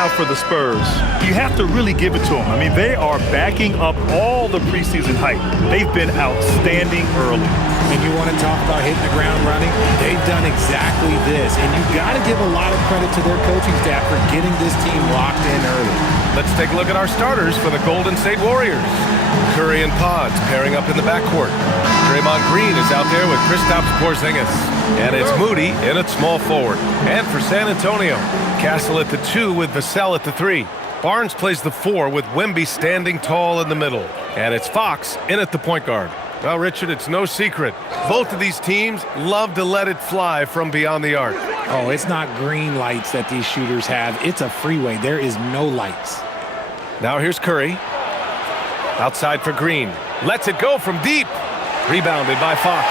now for the Spurs. You have to really give it to them. I mean, they are backing up all the preseason hype. They've been outstanding early. And you want to talk about hitting the ground running? They've done exactly this. And you got to give a lot of credit to their coaching staff for getting this team locked in early. Let's take a look at our starters for the Golden State Warriors. Curry and Pods pairing up in the backcourt. Draymond Green is out there with Kristaps Porzingis. And it's Moody in at small forward. And for San Antonio, Castle at the 2 with Vassell at the 3. Barnes plays the 4 with Wemby standing tall in the middle. And it's Fox in at the point guard. Well, Richard, it's no secret. Both of these teams love to let it fly from beyond the arc. Oh, it's not green lights that these shooters have. It's a freeway. There is no lights. Now here's Curry. Outside for Green. Lets it go from deep. Rebounded by Fox.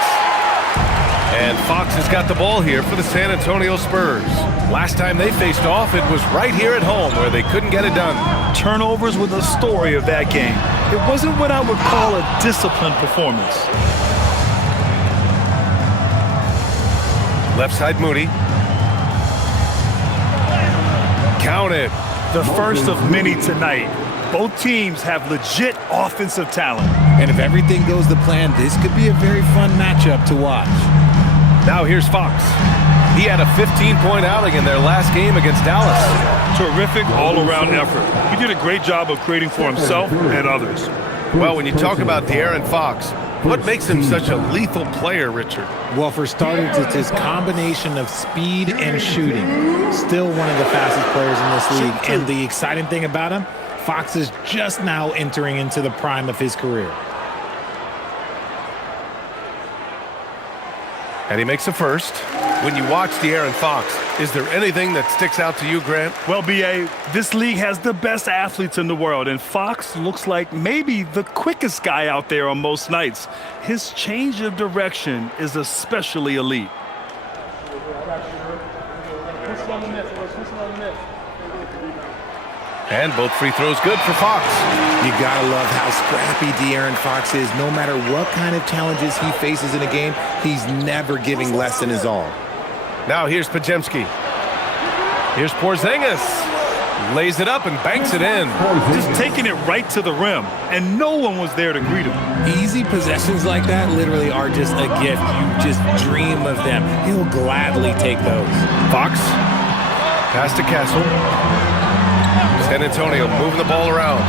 And Fox has got the ball here for the San Antonio Spurs. Last time they faced off, it was right here at home where they couldn't get it done. Turnovers were the story of that game. It wasn't what I would call a disciplined performance. Left side Moody. Counted. The first of many tonight. Both teams have legit offensive talent. And if everything goes to plan, this could be a very fun matchup to watch. Now here's Fox. He had a 15-point outing in their last game against Dallas. Terrific all-around effort. He did a great job of creating for himself and others. Well, when you talk about De'Aaron Fox, what makes him such a lethal player, Richard? Well, for starters, it's his combination of speed and shooting. Still one of the fastest players in this league. And the exciting thing about him, Fox is just now entering into the prime of his career. And he makes a first. When you watch De'Aaron Fox, is there anything that sticks out to you, Grant? Well, B.A., this league has the best athletes in the world, and Fox looks like maybe the quickest guy out there on most nights. His change of direction is especially elite. And both free throws good for Fox. You gotta love how scrappy De'Aaron Fox is. No matter what kind of challenges he faces in a game, he's never giving less than his all. Now here's Pajemski. Here's Porzingis. Lays it up and banks it in. Just taking it right to the rim, and no one was there to greet him. Easy possessions like that literally are just a gift. You just dream of them. He'll gladly take those. Fox. Pass to Castle. San Antonio moving the ball around.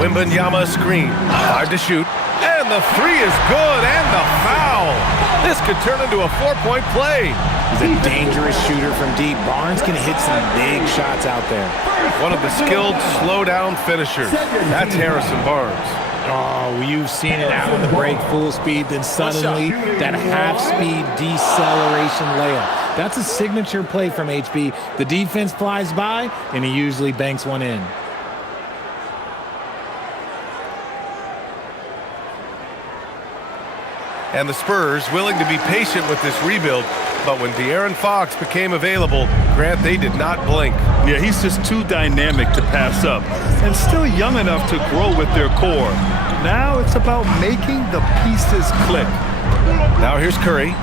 Wembanyama screen. 5 to shoot. And the 3 is good. And the foul. This could turn into a 4-point play. He's a dangerous shooter from deep. Barnes can hit some big shots out there. One of the skilled slow-down finishers. That's Harrison Barnes. Oh, you've seen it out on the break, full speed, then suddenly that half-speed deceleration layup. That's a signature play from HB. The defense flies by, and he usually banks one in. And the Spurs willing to be patient with this rebuild, but when De'Aaron Fox became available, Grant, they did not blink. Yeah, he's just too dynamic to pass up, and still young enough to grow with their core. Now it's about making the pieces click. Now here's Curry.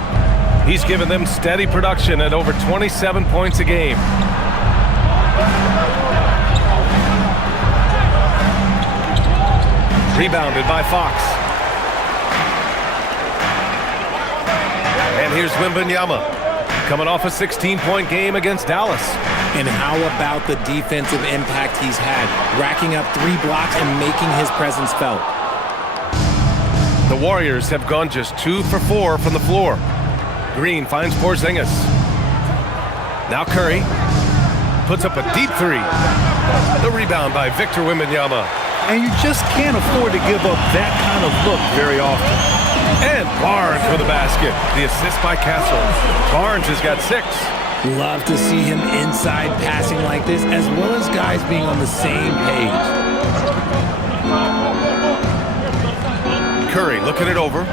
He's given them steady production at over 27 points a game. Rebounded by Fox. And here's Wembanyama, coming off a 16-point game against Dallas. And how about the defensive impact he's had, racking up 3 blocks and making his presence felt. The Warriors have gone just 2 for 4 from the floor. Green finds Porzingis. Now Curry puts up a deep 3. The rebound by Victor Wembanyama. And you just can't afford to give up that kind of look very often. And Barnes for the basket. The assist by Castle. Barnes has got 6. Love to see him inside passing like this, as well as guys being on the same page. Curry looking it over.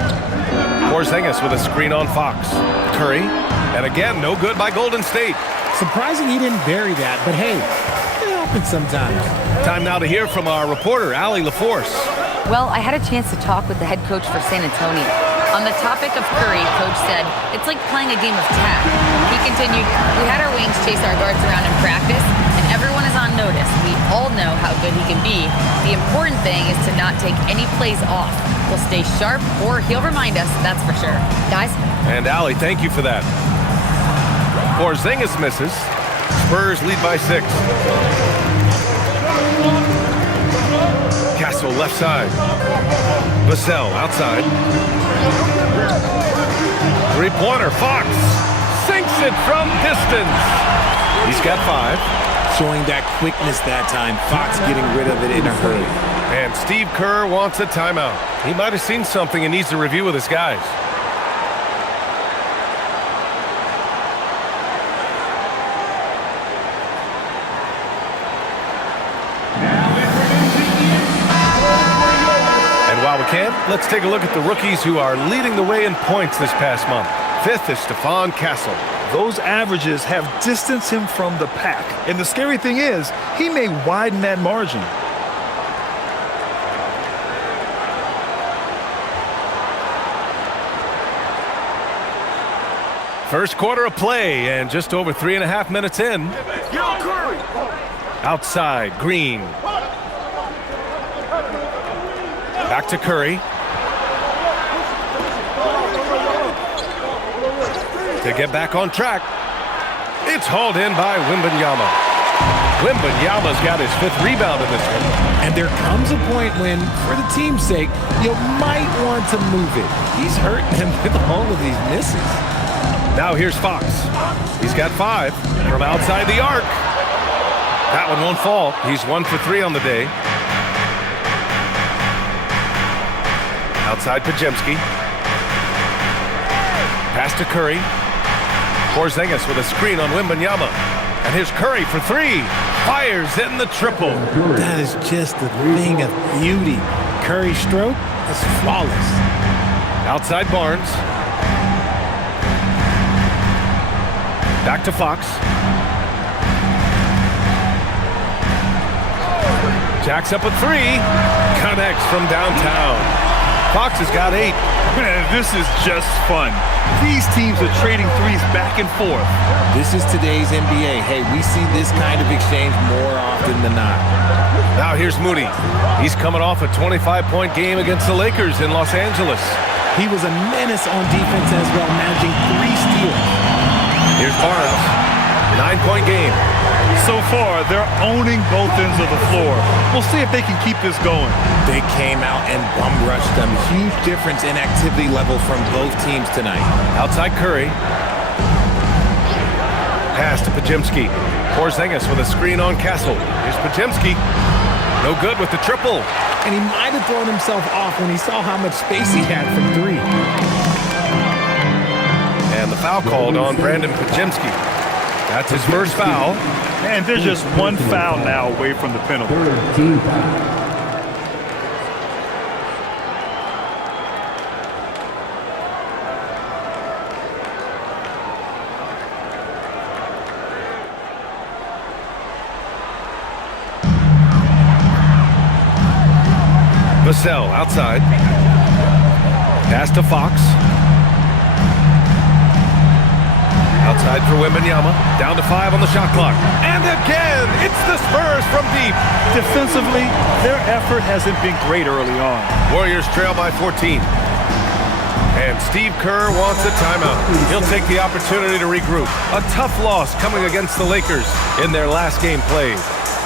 Porzingis with a screen on Fox. Curry, and again, no good by Golden State. Surprising he didn't bury that, but hey, it happens sometimes. Time now to hear from our reporter, Allie LaForce. Well, I had a chance to talk with the head coach for San Antonio. On the topic of Curry, Coach said, it's like playing a game of tag. He continued, we had our wings chase our guards around in practice, and everyone is on notice. We all know how good he can be. The important thing is to not take any plays off. We'll stay sharp, or he'll remind us, that's for sure. Guys? And Allie, thank you for that. Porzingis misses. Spurs lead by 6. Castle left side. Vassell outside. Three-pointer, Fox sinks it from distance. He's got 5. Showing that quickness that time. Fox getting rid of it in a hurry. And Steve Kerr wants a timeout. He might have seen something and needs to review with his guys. Let's take a look at the rookies who are leading the way in points this past month. 5th is Stephon Castle. Those averages have distanced him from the pack. And the scary thing is, he may widen that margin. First quarter of play and just over 3.5 minutes in. Outside, Green. Back to Curry. To get back on track. It's hauled in by Wembanyama. Wembanyama's got his 5th rebound in this one. And there comes a point when, for the team's sake, you might want to move it. He's hurting him with all of these misses. Now here's Fox. He's got 5 from outside the arc. That one won't fall. He's 1 for 3 on the day. Outside Pajemski. Pass to Curry. Porzingis with a screen on Wembanyama. And here's Curry for 3. Fires in the triple. That is just a thing of beauty. Curry's stroke is flawless. Outside Barnes. Back to Fox. Jacks up a 3. Connects from downtown. Fox has got 8. Man, this is just fun. These teams are trading threes back and forth. This is today's NBA. Hey, we see this kind of exchange more often than not. Now here's Moody. He's coming off a 25-point game against the Lakers in Los Angeles. He was a menace on defense as well, managing 3 steals. Here's Barnes. 9-point game. So far, they're owning both ends of the floor. We'll see if they can keep this going. They came out and bum-rushed them. Huge difference in activity level from both teams tonight. Outside Curry. Pass to Pajemski. Porzingis with a screen on Castle. Here's Pajemski. No good with the triple. And he might have thrown himself off when he saw how much space he had from 3. And the foul called on Brandon Pajemski. That's his first foul. And they're just 1 foul now away from the penalty. Vassell outside. Pass to Fox. Outside for Wembanyama. Down to 5 on the shot clock. And again, it's the Spurs from deep. Defensively, their effort hasn't been great early on. Warriors trail by 14. And Steve Kerr wants a timeout. He'll take the opportunity to regroup. A tough loss coming against the Lakers in their last game played.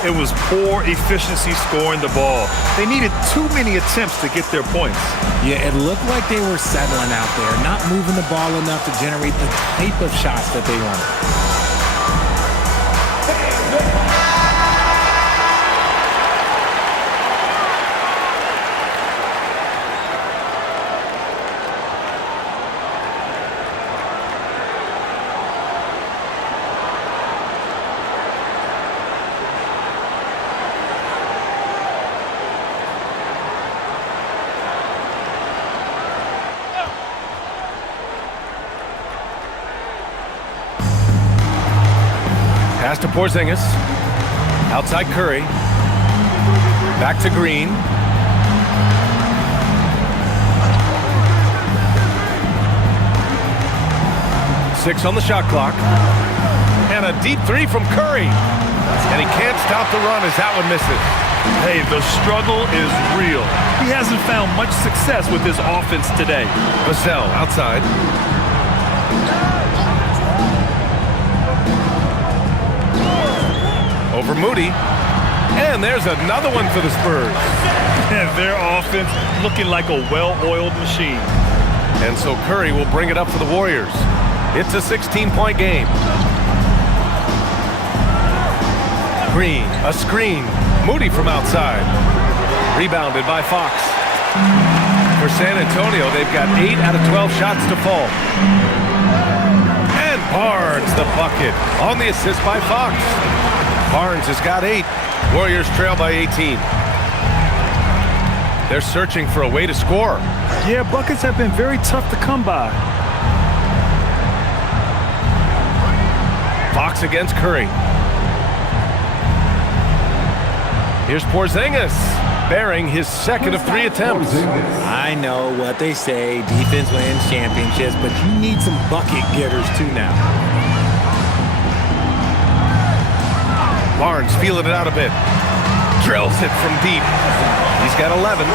It was poor efficiency scoring the ball. They needed too many attempts to get their points. Yeah, it looked like they were settling out there, not moving the ball enough to generate the type of shots that they wanted. Pass to Porzingis. Outside Curry. Back to Green. 6 on the shot clock. And a deep three from Curry. And he can't stop the run as that one misses. Hey, the struggle is real. He hasn't found much success with his offense today. Vassell outside. Over Moody. And there's another one for the Spurs. Their offense looking like a well-oiled machine. And so Curry will bring it up for the Warriors. It's a 16-point game. Green, a screen. Moody from outside. Rebounded by Fox. For San Antonio, they've got 8 out of 12 shots to fall. And Barnes, the bucket, on the assist by Fox. Barnes has got 8. Warriors trail by 18. They're searching for a way to score. Yeah, buckets have been very tough to come by. Fox against Curry. Here's Porzingis, bearing his second of 3 attempts. I know what they say, defense wins championships, but you need some bucket getters too now. Barnes feeling it out a bit. Drills it from deep. He's got 11.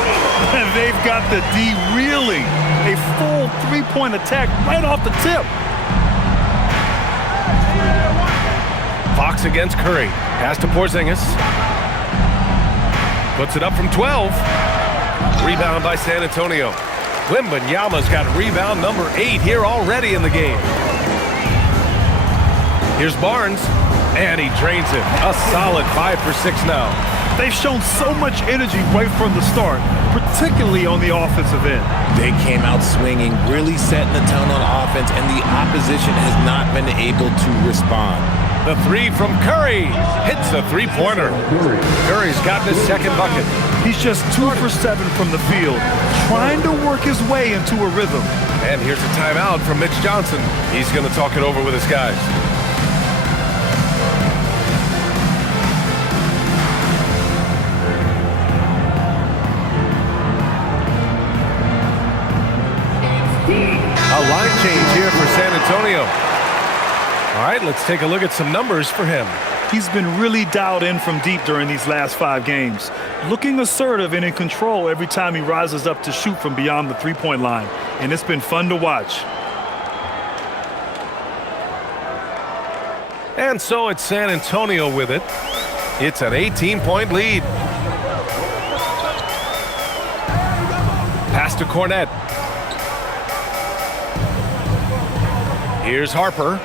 They've got the D reeling. A full 3-point attack right off the tip. Fox against Curry. Pass to Porzingis. Puts it up from 12. Rebound by San Antonio. Wembanyama's got rebound number 8 here already in the game. Here's Barnes. And he drains it. A solid 5 for 6 now. They've shown so much energy right from the start, particularly on the offensive end. They came out swinging, really setting the tone on offense, and the opposition has not been able to respond. The 3 from Curry hits a 3-pointer. Curry's gotten his second bucket. He's just 2 for 7 from the field, trying to work his way into a rhythm. And here's a timeout from Mitch Johnson. He's going to talk it over with his guys. A line change here for San Antonio. All right, let's take a look at some numbers for him. He's been really dialed in from deep during these last 5 games, looking assertive and in control every time he rises up to shoot from beyond the 3-point line, and it's been fun to watch. And so it's San Antonio with it. It's an 18-point lead. Pass to Cornette. Here's Harper.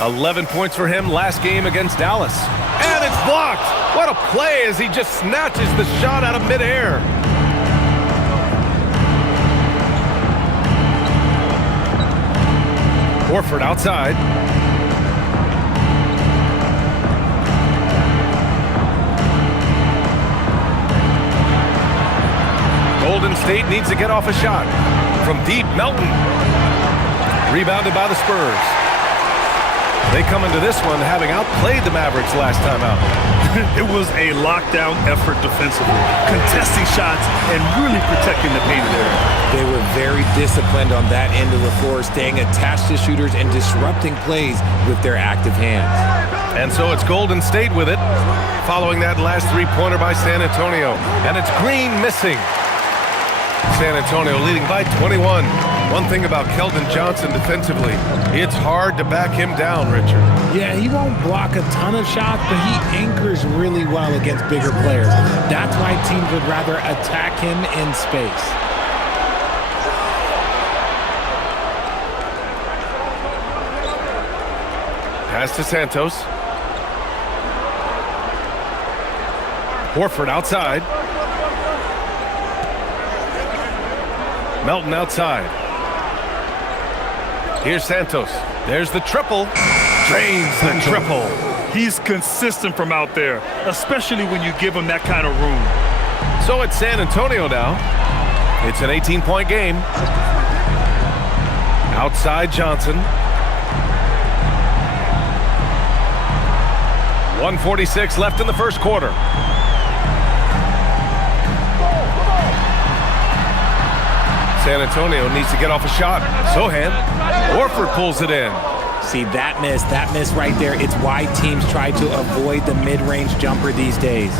11 points for him last game against Dallas. And it's blocked. What a play as he just snatches the shot out of midair. Horford outside. Golden State needs to get off a shot. From deep, Melton. Rebounded by the Spurs. They come into this one having outplayed the Mavericks last time out. It was a lockdown effort defensively, contesting shots and really protecting the painted area. They were very disciplined on that end of the floor, staying attached to shooters and disrupting plays with their active hands. And so it's Golden State with it, following that last 3-pointer by San Antonio. And it's Green missing. San Antonio leading by 21. One thing about Keldon Johnson defensively, it's hard to back him down, Richard. Yeah, he won't block a ton of shots, but he anchors really well against bigger players. That's why teams would rather attack him in space. Pass to Santos. Horford outside. Melton outside. Here's Santos. There's the triple. Drains the triple. He's consistent from out there, especially when you give him that kind of room. So it's San Antonio now. It's an 18-point game. Outside Johnson. 1:46 left in the first quarter. San Antonio needs to get off a shot. Sohan. Horford pulls it in. See, that miss right there, it's why teams try to avoid the mid-range jumper these days.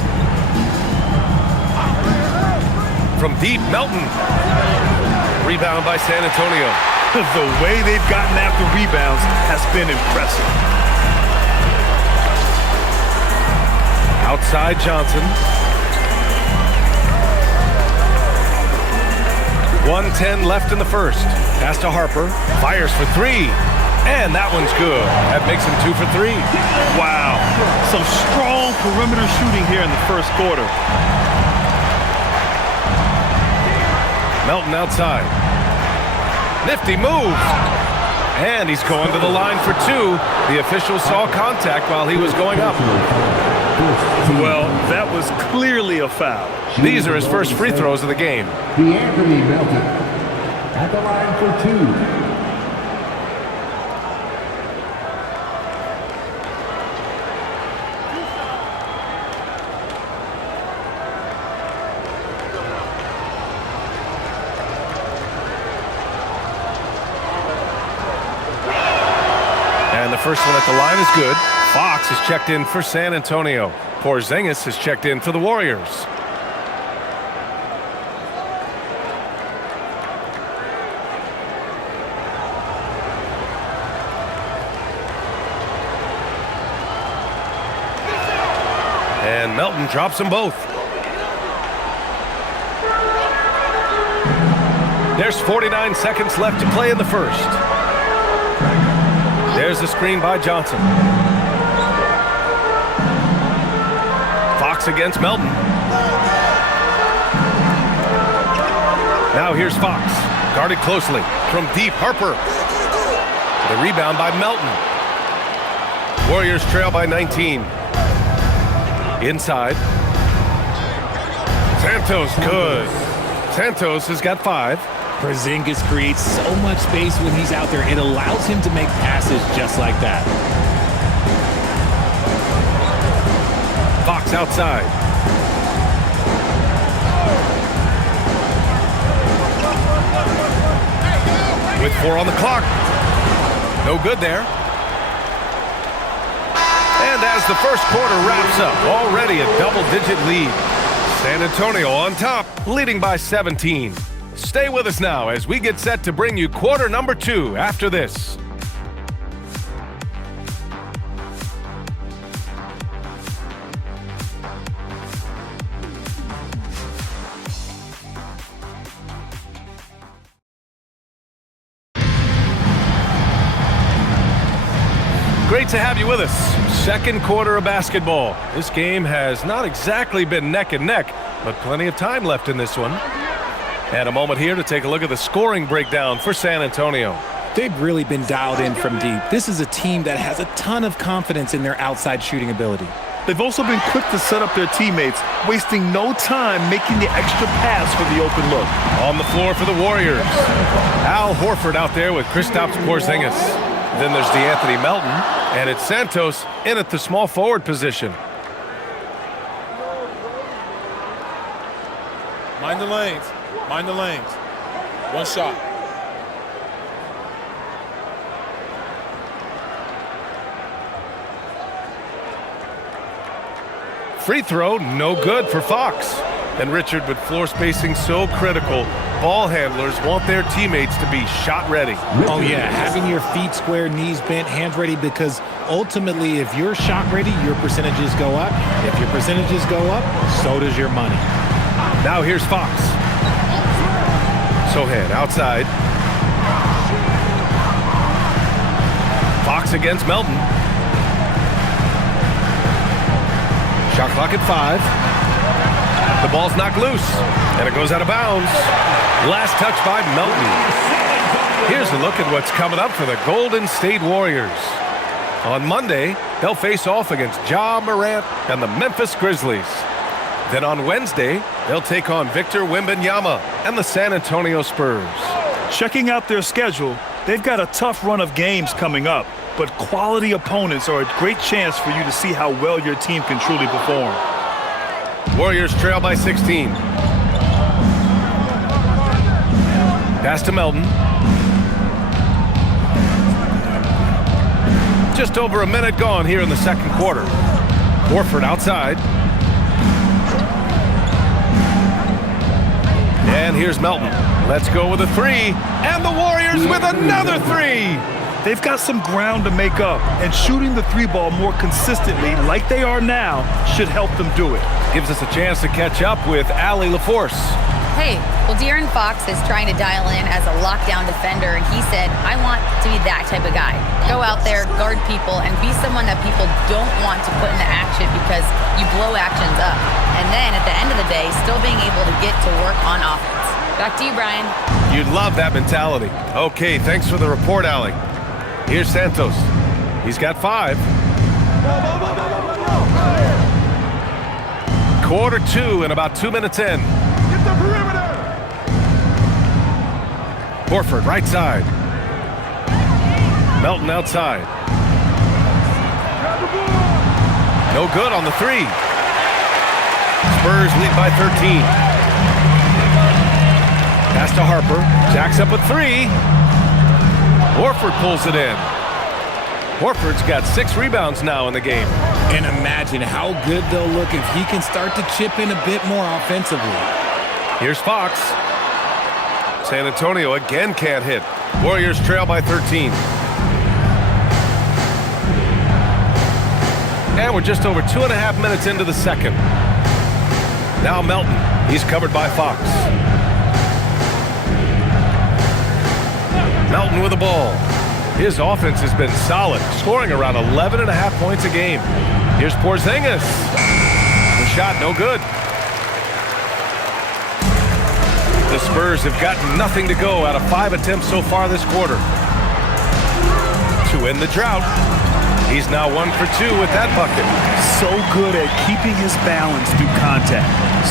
From deep, Melton. Rebound by San Antonio. The way they've gotten after rebounds has been impressive. Outside Johnson. 1:10 left in the first. Pass to Harper. Fires for three. And that one's good. That makes him 2 for 3. Wow. Some strong perimeter shooting here in the first quarter. Melton outside. Nifty move. And he's going to the line for 2. The official saw contact while he was going up. Well, that was clearly a foul. These are his first free throws of the game. Anthony Melton at the line for 2. And the first one at the line is good. Fox is checked in for San Antonio. Porzingis is checked in for the Warriors. And Melton drops them both. There's 49 seconds left to play in the first. There's the screen by Johnson. Fox against Melton. Now here's Fox. Guarded closely. From deep, Harper. The rebound by Melton. Warriors trail by 19. Inside. Santos, good. Santos has got 5. Porzingis creates so much space when he's out there. It allows him to make passes just like that. Fox outside. With 4 on the clock. No good there. And as the first quarter wraps up, already a double-digit lead. San Antonio on top, leading by 17. Stay with us now as we get set to bring you quarter number 2 after this. Great to have you with us. Second quarter of basketball. This game has not exactly been neck and neck, but plenty of time left in this one. And a moment here to take a look at the scoring breakdown for San Antonio. They've really been dialed in from deep. This is a team that has a ton of confidence in their outside shooting ability. They've also been quick to set up their teammates, wasting no time making the extra pass for the open look. On the floor for the Warriors. Al Horford out there with Kristaps Porzingis. Then there's DeAnthony Melton, and it's Santos in at the small forward position. Mind the lanes. Mind the lanes. One shot. Free throw, no good for Fox. And Richard, with floor spacing so critical, ball handlers want their teammates to be shot ready. Oh yeah, having your feet square, knees bent, hands ready, because ultimately if you're shot ready, your percentages go up. If your percentages go up, so does your money. Now here's Fox. Sohan outside. Fox against Melton. Shot clock at 5. The ball's knocked loose, and it goes out of bounds. Last touch by Melton. Here's a look at what's coming up for the Golden State Warriors. On Monday, they'll face off against Ja Morant and the Memphis Grizzlies. Then on Wednesday, they'll take on Victor Wembanyama and the San Antonio Spurs. Checking out their schedule, they've got a tough run of games coming up, but quality opponents are a great chance for you to see how well your team can truly perform. Warriors trail by 16. Pass to Melton. just over a minute gone here in the second quarter. Horford outside. And here's Melton. Let's go with a three. And the Warriors with another three. They've got some ground to make up, and shooting the three ball more consistently like they are now should help them do it. Gives us a chance to catch up with Allie LaForce. Hey, well, De'Aaron Fox is trying to dial in as a lockdown defender, and he said, I want to be that type of guy. Go out there, guard people, and be someone that people don't want to put into action because you blow actions up. And then at the end of the day, still being able to get to work on offense. Back to you, Brian. You'd love that mentality. Okay, thanks for the report, Allie. Here's Santos. He's got 5. Quarter 2 and about 2 minutes in. Get the perimeter. Horford, right side. Melton outside. No good on the three. Spurs lead by 13. Pass to Harper. Jacks up a 3. Horford pulls it in. Horford's got 6 rebounds now in the game. And imagine how good they'll look if he can start to chip in a bit more offensively. Here's Fox. San Antonio again can't hit. Warriors trail by 13. And we're just over 2.5 minutes into the second. Now Melton. He's covered by Fox. Melton with the ball. His offense has been solid, scoring around 11.5 points a game. Here's Porzingis. The shot no good. The Spurs have gotten nothing to go out of 5 attempts so far this quarter. To end the drought, he's now 1 for 2 with that bucket. So good at keeping his balance through contact.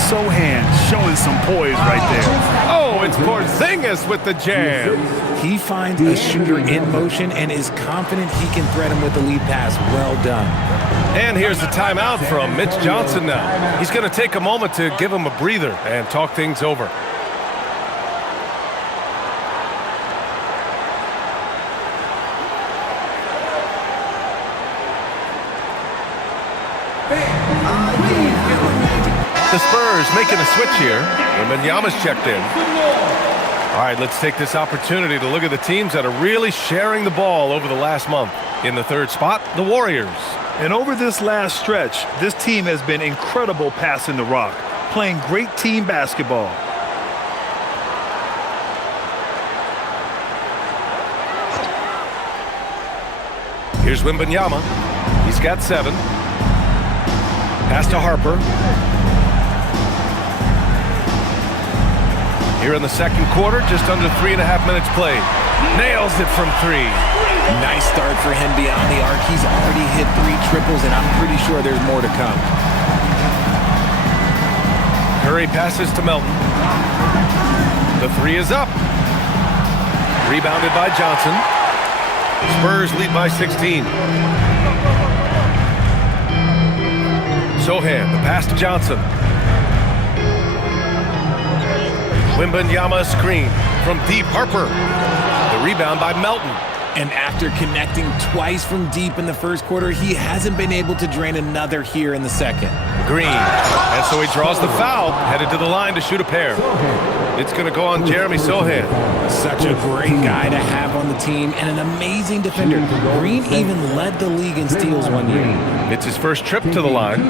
Sohan showing some poise right there. Oh, it's Porzingis with the jam. He finds a shooter in motion and is confident he can thread him with the lead pass. Well done. And here's the timeout from Mitch Johnson now. He's going to take a moment to give him a breather and talk things over. The Spurs making a switch here. Wembanyama's checked in. All right, let's take this opportunity to look at the teams that are really sharing the ball over the last month. In the third spot, the Warriors. And over this last stretch, this team has been incredible passing the rock, playing great team basketball. Here's Wembanyama. He's got 7. Pass to Harper. Here in the second quarter, just under 3.5 minutes played. Nails it from 3. Nice start for him beyond the arc. He's already hit 3 triples, and I'm pretty sure there's more to come. Curry passes to Melton. The 3 is up. Rebounded by Johnson. Spurs lead by 16. Sohan, the pass to Johnson. Wembanyama screen from deep. Harper. The rebound by Melton. And after connecting twice from deep in the first quarter, he hasn't been able to drain another here in the second. Green. And so he draws the foul, headed to the line to shoot a pair. It's going to go on Jeremy Sohan. Such a great guy to have on the team and an amazing defender. Green even led the league in steals one year. It's his first trip to the line.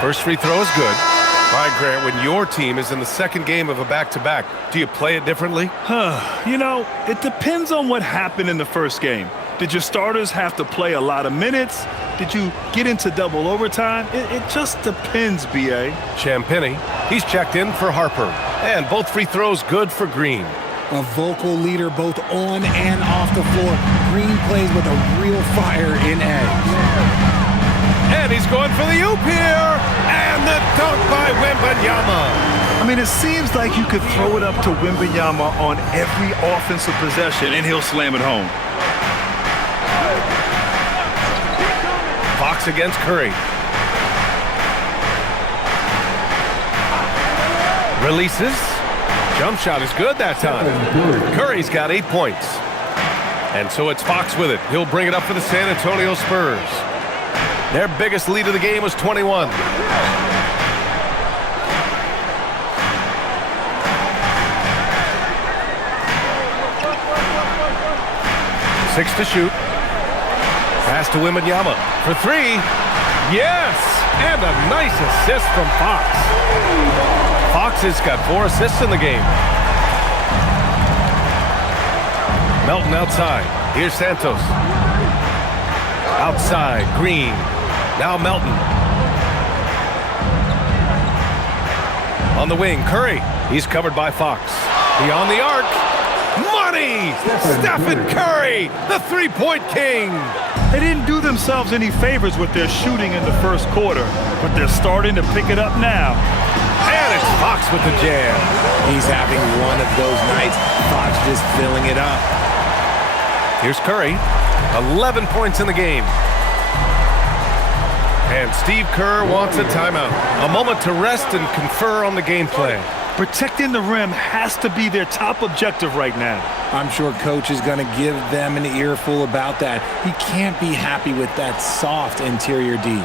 First free throw is good. All right, Grant, when your team is in the second game of a back-to-back, do you play it differently? You know, it depends on what happened in the first game. Did your starters have to play a lot of minutes? Did you get into double overtime? It just depends, B.A. Champagny, he's checked in for Harper. And both free throws good for Green. A vocal leader both on and off the floor. Green plays with a real fire in edge. And he's going for the oop here. And the dunk by Wembanyama. I mean, it seems like you could throw it up to Wembanyama on every offensive possession, and he'll slam it home. Fox Fox against Curry. Releases. Jump shot is good that time. Curry's got 8 points. And so it's Fox with it. He'll bring it up for the San Antonio Spurs. Their biggest lead of the game was 21. 6 to shoot. Pass to Wembanyama for 3. Yes! And a nice assist from Fox. Fox has got 4 assists in the game. Melton outside. Here's Santos. Outside, Green. Now Melton. On the wing, Curry. He's covered by Fox. Beyond the arc. Money! Stephen Curry, the three-point king. They didn't do themselves any favors with their shooting in the first quarter, but they're starting to pick it up now. And it's Fox with the jam. He's having one of those nights. Fox just filling it up. Here's Curry. 11 points in the game. And Steve Kerr wants a timeout. A moment to rest and confer on the game plan. Protecting the rim has to be their top objective right now. I'm sure coach is going to give them an earful about that. He can't be happy with that soft interior D.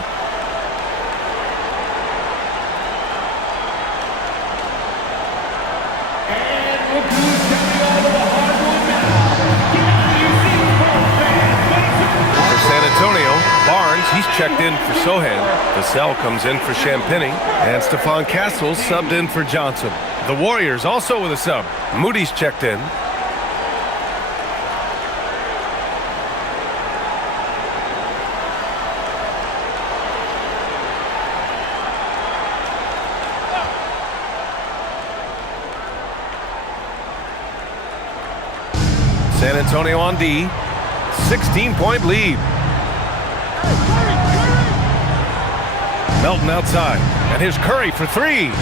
He's checked in for Sohan. Vassell comes in for Champagny. And Stephon Castle subbed in for Johnson. The Warriors also with a sub. Moody's checked in. San Antonio on D. 16-point lead. Melton outside, and here's Curry for 3.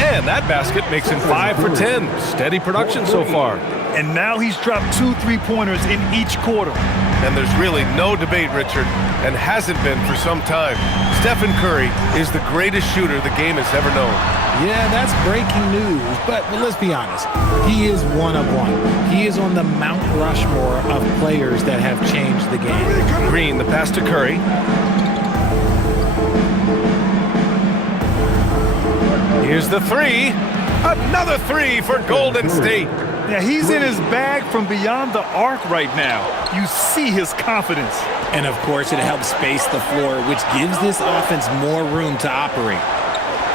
And that basket makes him 5 for 10. Steady production so far. And now he's dropped 2 3-pointers in each quarter. And there's really no debate, Richard, and hasn't been for some time. Stephen Curry is the greatest shooter the game has ever known. Yeah, that's breaking news, but let's be honest. He is one of one. He is on the Mount Rushmore of players that have changed the game. Green, the pass to Curry. Here's the 3. Another 3 for Golden State. Yeah, he's in his bag from beyond the arc right now. You see his confidence. And of course, it helps space the floor, which gives this offense more room to operate.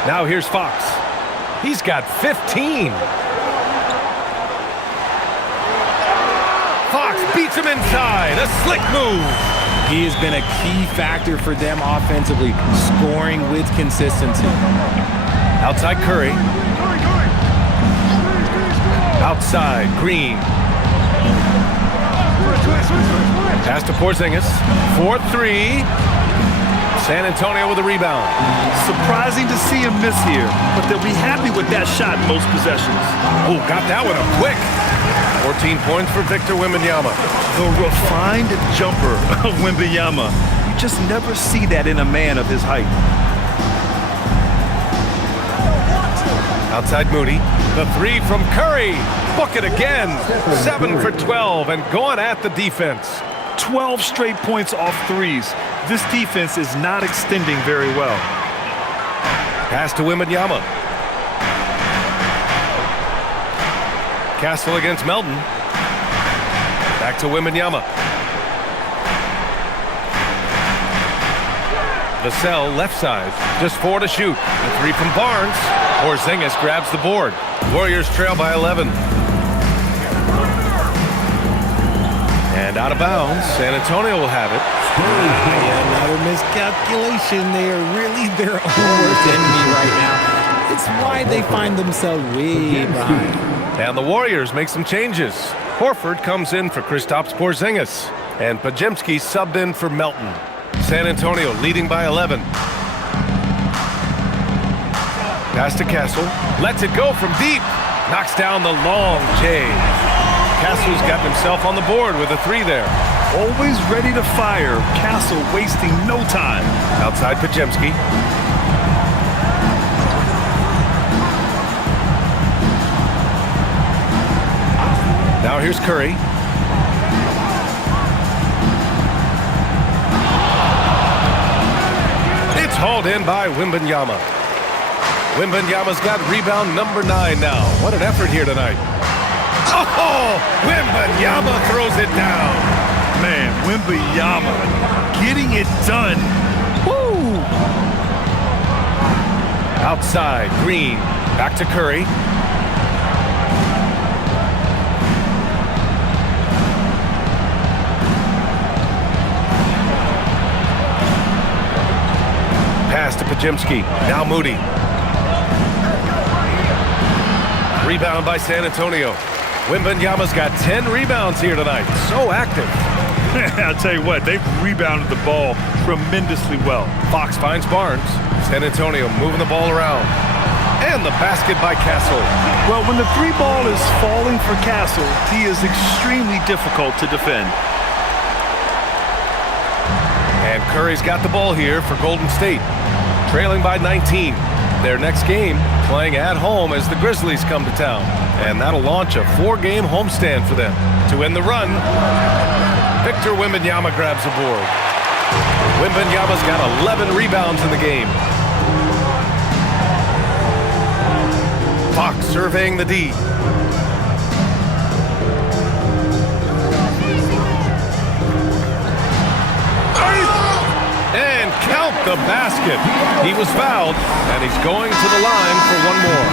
Now here's Fox. He's got 15. Fox beats him inside. A slick move. He has been a key factor for them offensively, scoring with consistency. Outside Curry. Outside Green. Pass to Porzingis. 4-3. San Antonio with a rebound. Surprising to see him miss here, but they'll be happy with that shot most possessions. Oh, got that one up quick. 14 points for Victor Wembanyama. The refined jumper of Wembanyama. You just never see that in a man of his height. Outside Moody. The 3 from Curry. Book it again. 7 for 12 and going at the defense. 12 straight points off threes. This defense is not extending very well. Pass to Wembanyama. Castle against Melton. Back to Wembanyama. Vassell left side. Just 4 to shoot. The 3 from Barnes. Porzingis grabs the board. Warriors trail by 11. And out of bounds. San Antonio will have it. Another miscalculation. They are really their own worst enemy right now. It's why they find themselves way behind. And the Warriors make some changes. Horford comes in for Kristaps Porzingis. And Pajemski subbed in for Melton. San Antonio leading by 11. Pass to Castle. Lets it go from deep. Knocks down the long J. Castle's got himself on the board with a 3 there. Always ready to fire. Castle wasting no time. Outside Pajemski. Now here's Curry. It's hauled in by Wembanyama. Wembanyama's got rebound number 9 now. What an effort here tonight. Oh, Wembanyama throws it down. Man, Wembanyama getting it done. Woo! Outside, Green. Back to Curry. Pass to Pajemski. Now Moody. Rebound by San Antonio. Wembanyama's got 10 rebounds here tonight. So active. I'll tell you what, they've rebounded the ball tremendously well. Fox finds Barnes. San Antonio moving the ball around. And the basket by Castle. Well, when the 3 ball is falling for Castle, he is extremely difficult to defend. And Curry's got the ball here for Golden State. Trailing by 19. Their next game playing at home as the Grizzlies come to town. And that'll launch a 4-game homestand for them. To end the run, Victor Wembanyama grabs a board. Wembanyama's got 11 rebounds in the game. Fox surveying the D. And count the basket. He was fouled, and he's going to the line for one more.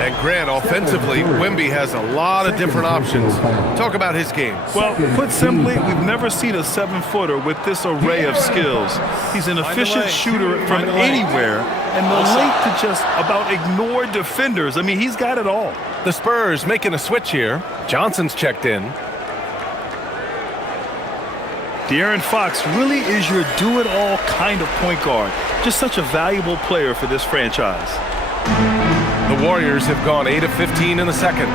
And Grant, offensively, Wemby has a lot of different options. Talk about his game. Well, put simply, we've never seen a 7-footer with this array of skills. He's an efficient shooter from anywhere, and the length to just about ignore defenders. I mean, he's got it all. The Spurs making a switch here. Johnson's checked in. De'Aaron Fox really is your do-it-all kind of point guard. Just such a valuable player for this franchise. The Warriors have gone 8 of 15 in the second.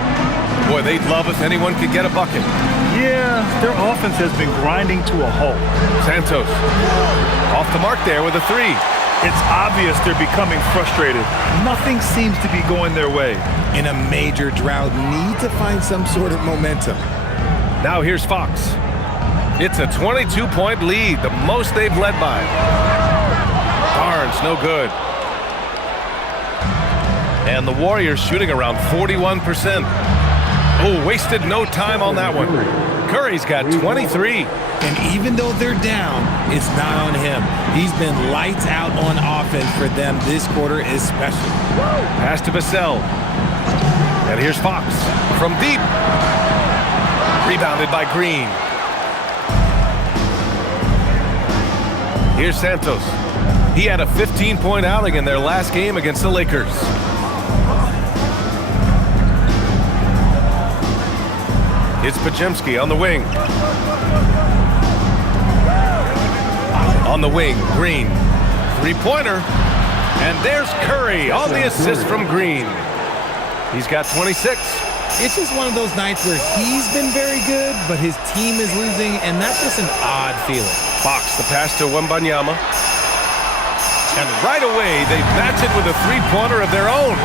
Boy, they'd love if anyone could get a bucket. Yeah, their offense has been grinding to a halt. Santos off the mark there with a 3. It's obvious they're becoming frustrated. Nothing seems to be going their way. In a major drought, need to find some sort of momentum. Now here's Fox. It's a 22-point lead, the most they've led by. Barnes, no good. And the Warriors shooting around 41%. Oh, wasted no time on that one. Curry's got 23. And even though they're down, it's not on him. He's been lights out on offense for them this quarter especially. Pass to Vassell. And here's Fox from deep. Rebounded by Green. Here's Santos. He had a 15-point outing in their last game against the Lakers. It's Pajemski on the wing. On the wing, Green. 3-pointer. And there's Curry on the assist from Green. He's got 26. It's just one of those nights where he's been very good, but his team is losing, and that's just an odd feeling. Fox, the pass to Wembanyama. And right away, they match it with a 3-pointer of their own.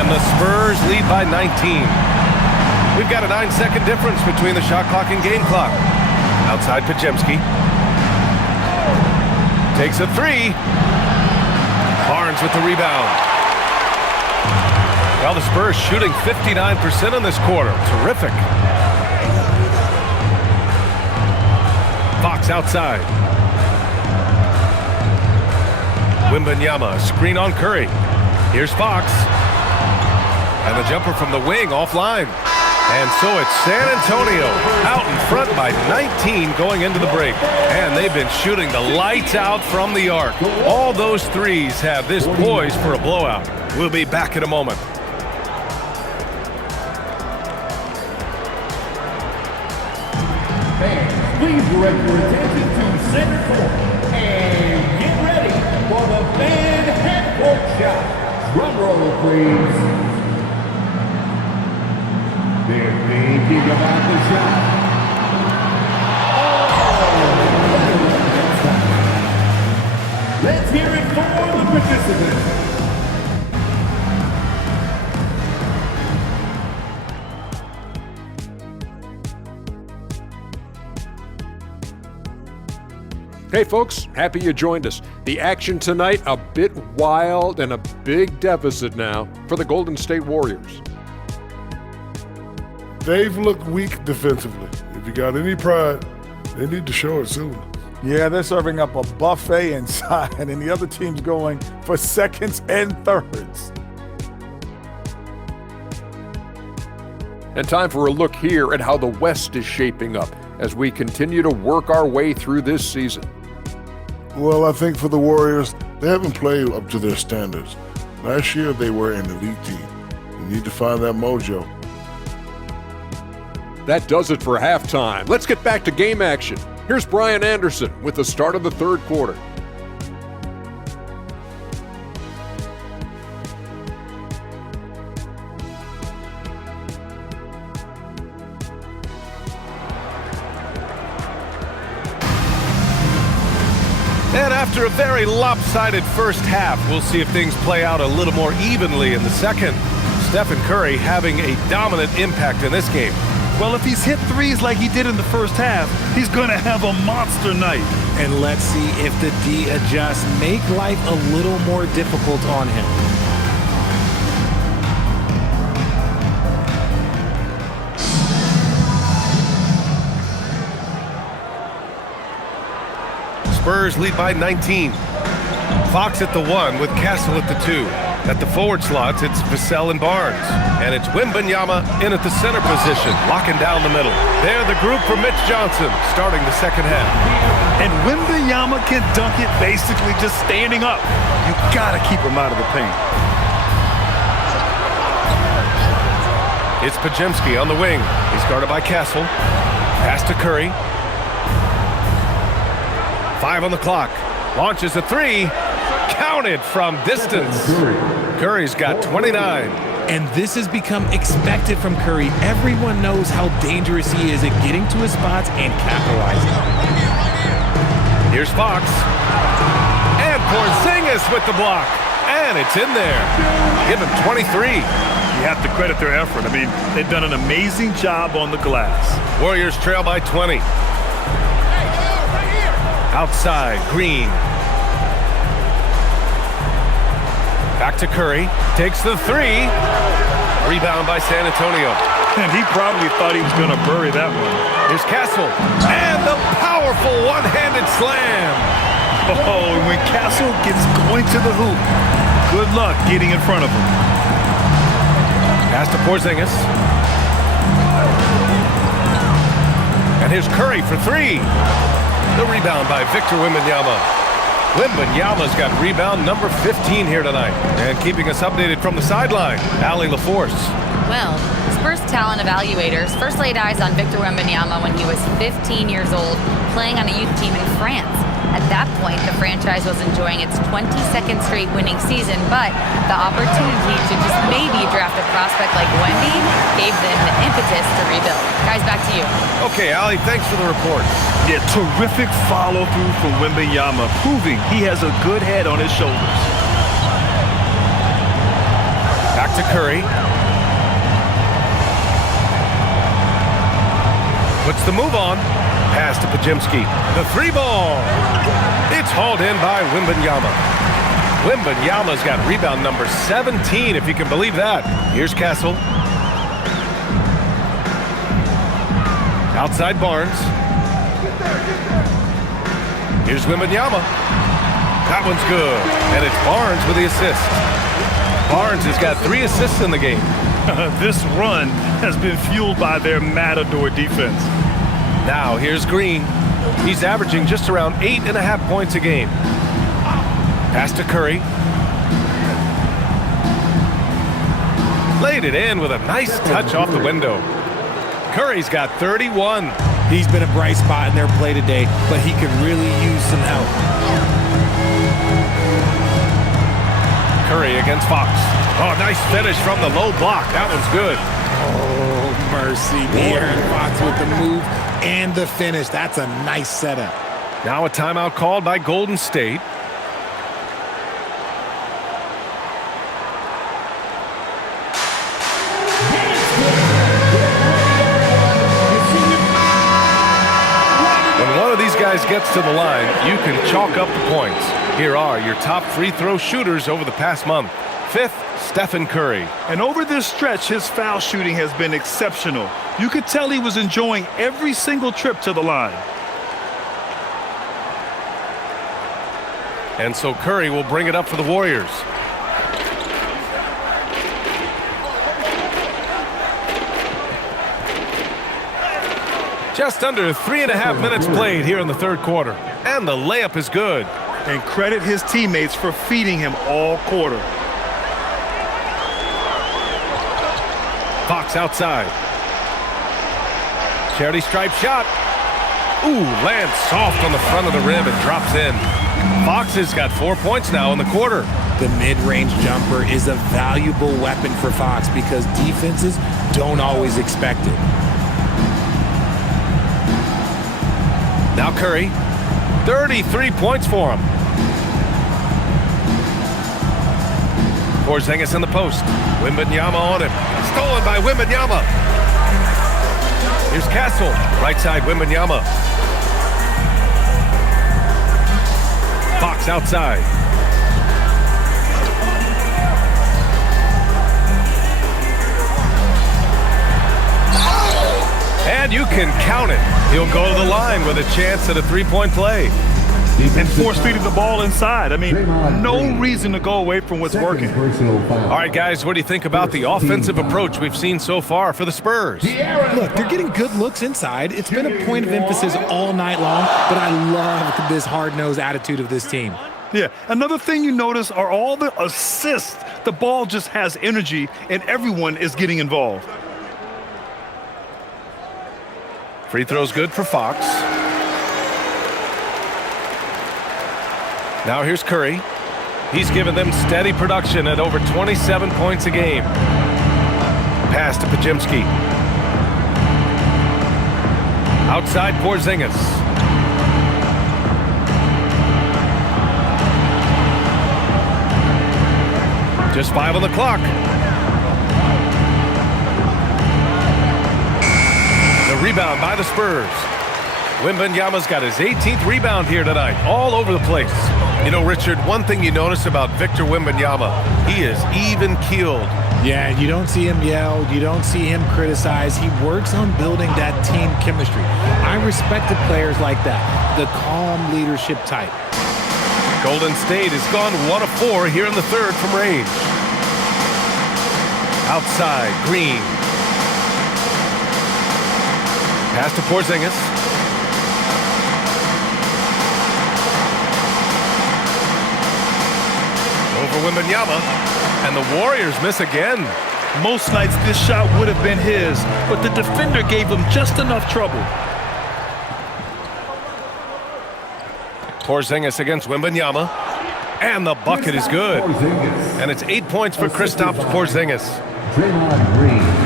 And the Spurs lead by 19. We've got a 9-second difference between the shot clock and game clock. Outside Pajemski. Takes a 3. Barnes with the rebound. Well, the Spurs shooting 59% in this quarter. Terrific. Fox outside. Wembanyama, screen on Curry. Here's Fox. And the jumper from the wing offline. And so it's San Antonio out in front by 19 going into the break. And they've been shooting the lights out from the arc. All those threes have this poised for a blowout. We'll be back in a moment. Fans, please direct your attention to center court and get ready for the fan half-court shot. Drum roll, please. They're thinking about the shot. activation. Hey folks, happy you joined us. The action tonight, a bit wild and a big deficit now for the Golden State Warriors. They've looked weak defensively. If you got any pride, they need to show it soon. Yeah, they're serving up a buffet inside, and the other team's going for seconds and thirds. And time for a look here at how the West is shaping up as we continue to work our way through this season. Well, I think for the Warriors, they haven't played up to their standards. Last year, they were an elite team. You need to find that mojo. That does it for halftime. Let's get back to game action. Here's Brian Anderson with the start of the third quarter. And after a very lopsided first half, we'll see if things play out a little more evenly in the second. Stephen Curry having a dominant impact in this game. Well, if he's hit threes like he did in the first half, he's going to have a monster night. And let's see if the D adjusts, make life a little more difficult on him. Spurs lead by 19. Fox at the 1 with Castle at the 2. At the forward slots, it's Vassell and Barnes. And it's Wembanyama in at the center position, locking down the middle. They're the group for Mitch Johnson, starting the second half. And Wembanyama can dunk it basically just standing up. You got to keep him out of the paint. It's Podziemski on the wing. He's guarded by Castle. Pass to Curry. 5 on the clock. Launches a 3. Counted from distance. Curry's got 29. And this has become expected from Curry. Everyone knows how dangerous he is at getting to his spots and capitalizing. Here's Fox. And Porzingis with the block. And it's in there. Give him 23. You have to credit their effort. I mean, they've done an amazing job on the glass. Warriors trail by 20. Outside, Green. Back to Curry. Takes the 3. Rebound by San Antonio. And he probably thought he was going to bury that one. Here's Castle. And the powerful one-handed slam. Oh, and when Castle gets going to the hoop, good luck getting in front of him. Pass to Porzingis. And here's Curry for 3. The rebound by Victor Wembanyama. Wembanyama's got rebound number 15 here tonight. And keeping us updated from the sideline, Allie LaForce. Well, Spurs talent evaluators first laid eyes on Victor Wembanyama when he was 15 years old, playing on a youth team in France. At that point, the franchise was enjoying its 22nd straight winning season, but the opportunity to just maybe draft a prospect like Wemby gave them the impetus to rebuild. Guys, back to you. Okay, Allie, thanks for the report. Yeah, terrific follow-through from Wembanyama, proving he has a good head on his shoulders. Back to Curry. Puts the move on. Pass to Podziemski. The 3 ball. It's hauled in by Wembanyama. Wembanyama's got rebound number 17, if you can believe that. Here's Castle. Outside Barnes. Here's Wembanyama. That one's good. And it's Barnes with the assist. Barnes has got 3 assists in the game. This run has been fueled by their Matador defense. Now here's Green. He's averaging just around 8.5 points a game. Pass to Curry. Laid it in with a nice touch off the window. Curry's got 31. He's been a bright spot in their play today, but he could really use some help. Curry against Fox. Oh, nice finish from the low block. That one's good. Oh, mercy. De'Aaron Fox with the move and the finish. That's a nice setup. Now a timeout called by Golden State. franchise gets to the line, you can chalk up the points. Here are your top free throw shooters over the past month. 5th, Stephen Curry. And over this stretch, his foul shooting has been exceptional. You could tell he was enjoying every single trip to the line. And so Curry will bring it up for the Warriors. Just under 3.5 minutes played here in the third quarter. And the layup is good. And credit his teammates for feeding him all quarter. Fox outside. Charity stripe shot. Ooh, lands soft on the front of the rim and drops in. Fox has got 4 points now in the quarter. The mid-range jumper is a valuable weapon for Fox because defenses don't always expect it. Now Curry, 33 points for him. Porzingis in the post. Wembanyama on him. Stolen by Wembanyama. Here's Castle. Right side, Wembanyama. Fox outside. And you can count it. He'll go to the line with a chance at a three-point play. And force-feeding the ball inside. I mean, no reason to go away from what's working. All right, guys, what do you think about the offensive approach we've seen so far for the Spurs? Look, they're getting good looks inside. It's been a point of emphasis all night long, but I love this hard-nosed attitude of this team. Yeah, another thing you notice are all the assists. The ball just has energy, and everyone is getting involved. Free throw's good for Fox. Now here's Curry. He's given them steady production at over 27 points a game. Pass to Pajimski. Outside Porzingis. Just 5 on the clock. The rebound by the Spurs. Wembanyama's got his 18th rebound here tonight, all over the place. You know, Richard, one thing you notice about Victor Wembanyama, he is even-keeled. Yeah, you don't see him yell. You don't see him criticize. He works on building that team chemistry. I respect the players like that, the calm leadership type. Golden State has gone 1 of 4 here in the third from range. Outside, Green. Pass to Porzingis. Over Wembanyama, and the Warriors miss again. Most nights this shot would have been his, but the defender gave him just enough trouble. Porzingis against Wembanyama, and the bucket is good. And it's 8 points for Kristaps Porzingis.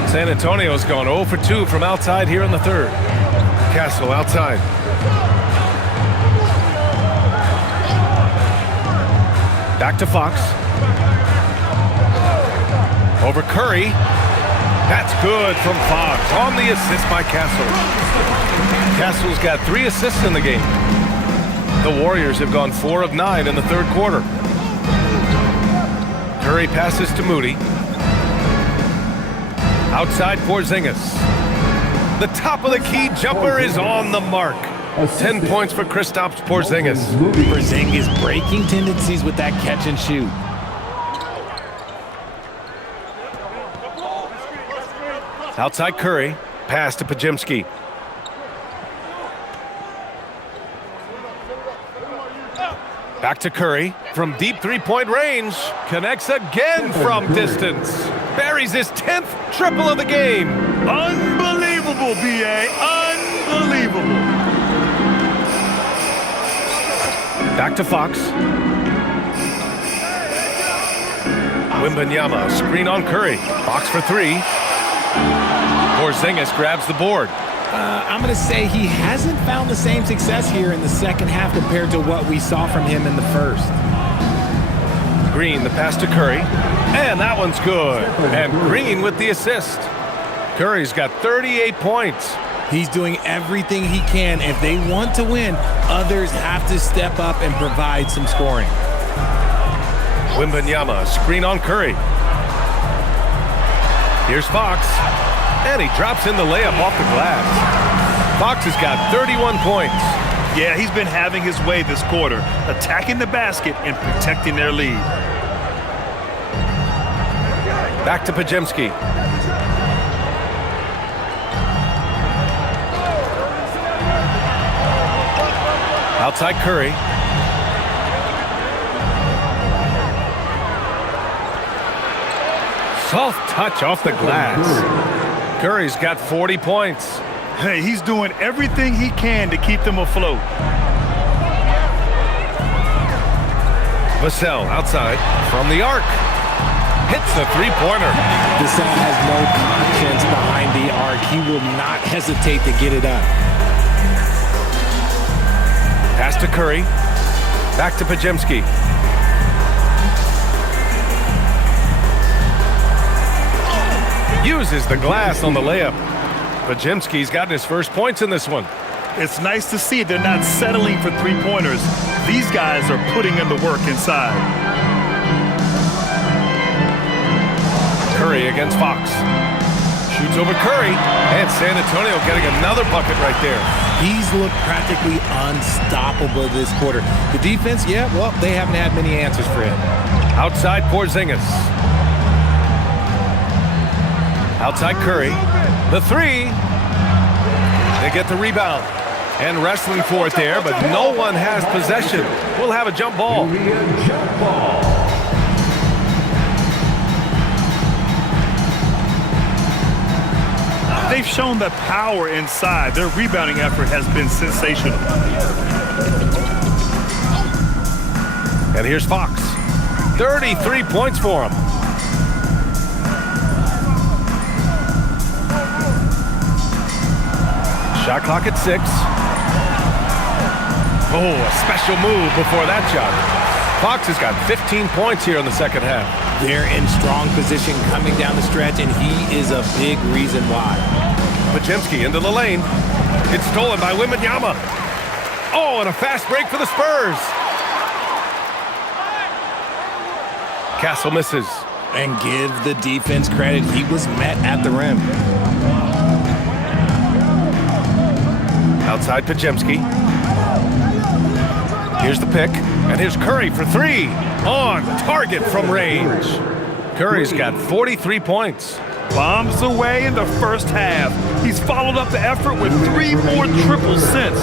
San Antonio's gone 0 for 2 from outside here in the third. Castle outside. Back to Fox. Over Curry. That's good from Fox. On the assist by Castle. Castle's got 3 assists in the game. The Warriors have gone 4 of 9 in the third quarter. Curry passes to Moody. Outside Porzingis. The top of the key jumper is on the mark. 10 points for Kristaps Porzingis. Porzingis breaking tendencies with that catch and shoot. Outside Curry. Pass to Pajimski. Back to Curry. From deep three-point range. Connects again from distance. Buries his 10th triple of the game. Unbelievable, B.A. Unbelievable. Back to Fox. Wembanyama, screen on Curry. Fox for 3. Porzingis grabs the board. I'm going to say he hasn't found the same success here in the second half compared to what we saw from him in the first. Green, the pass to Curry. And that one's good. And Green with the assist. Curry's got 38 points. He's doing everything he can. If they want to win, others have to step up and provide some scoring. Wembanyama, screen on Curry. Here's Fox, and he drops in the layup off the glass. Fox has got 31 points. Yeah, he's been having his way this quarter, attacking the basket and protecting their lead. Back to Podziemski. Outside Curry. Soft touch off the glass. Curry's got 40 points. Hey, he's doing everything he can to keep them afloat. Vassell outside from the arc. Hits the three-pointer. Vassell has no conscience behind the arc. He will not hesitate to get it up. Pass to Curry. Back to Podziemski. Uses the glass on the layup. Podziemski's gotten his first points in this one. It's nice to see they're not settling for three-pointers. These guys are putting in the work inside. Curry against Fox. Shoots over Curry, and San Antonio getting another bucket right there. He's looked practically unstoppable this quarter. The defense, yeah, well, they haven't had many answers for him. Outside Porzingis. Outside Curry. The three. They get the rebound. And wrestling for it there, but no one has possession. We'll have a jump ball. They've shown the power inside. Their rebounding effort has been sensational. And here's Fox. 33 points for him. Shot clock at 6. Oh, a special move before that shot. Fox has got 15 points here in the second half. They're in strong position coming down the stretch, and he is a big reason why. Podziemski into the lane. It's stolen by Wembanyama. Oh, and a fast break for the Spurs. Castle misses. And give the defense credit. He was met at the rim. Outside Podziemski. Here's the pick, and here's Curry for 3. On target from range. Curry's got 43 points. Bombs away in the first half. He's followed up the effort with 3 more triples since.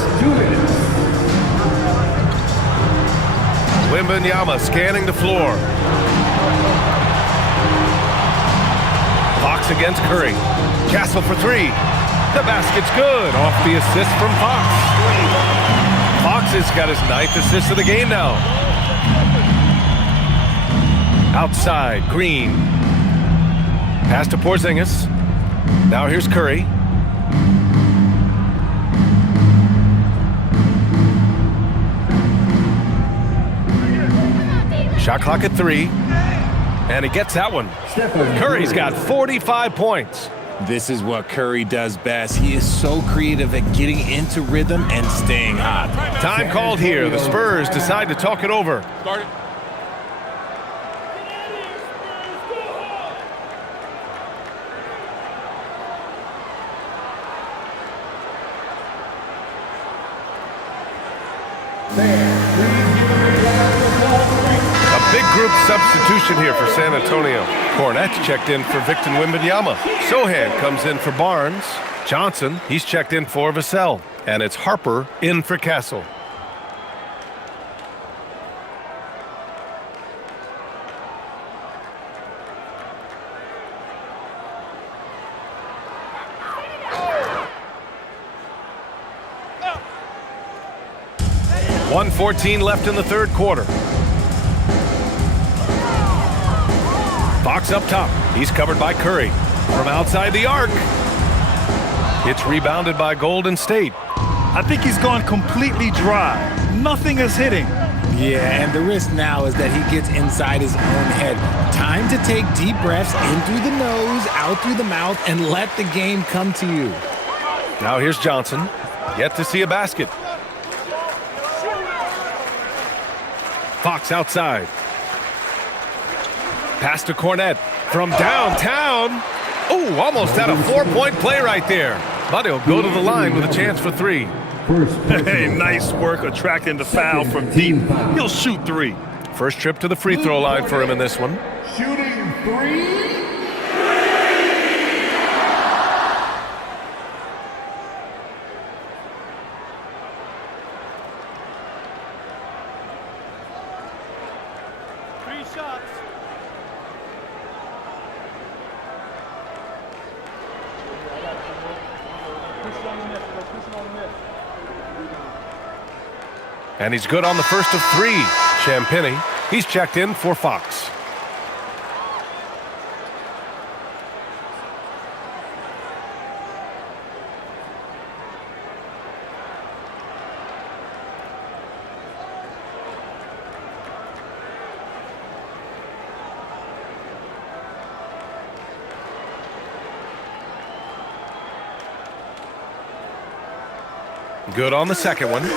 Wembanyama scanning the floor. Fox against Curry. Castle for 3. The basket's good off the assist from Fox. Fox has got his 9th assist of the game now. Outside, Green. Pass to Porzingis. Now here's Curry. Shot clock at 3. And he gets that one. Curry's got 45 points. This is what Curry does best. He is so creative at getting into rhythm and staying hot. Time called here. The Spurs decide to talk it over. Start it. A big group substitution here for San Antonio. Hornets checked in for Victor Wembanyama. Sohan comes in for Barnes. Johnson, he's checked in for Vassell. And it's Harper in for Castle. .114 left in the third quarter. Fox up top. He's covered by Curry. From outside the arc. It's rebounded by Golden State. I think he's gone completely dry. Nothing is hitting. Yeah, and the risk now is that he gets inside his own head. Time to take deep breaths in through the nose, out through the mouth, and let the game come to you. Now here's Johnson. Yet to see a basket. Fox outside. Pass to Cornet from downtown. Oh, almost had a 4-point play right there. But he'll go to the line with a chance for 3. Hey, nice work attracting the foul from deep. He'll shoot 3. First trip to the free throw line for him in this one. Shooting 3. And he's good on the first of 3. Champagny, he's checked in for Fox. Good on the second one.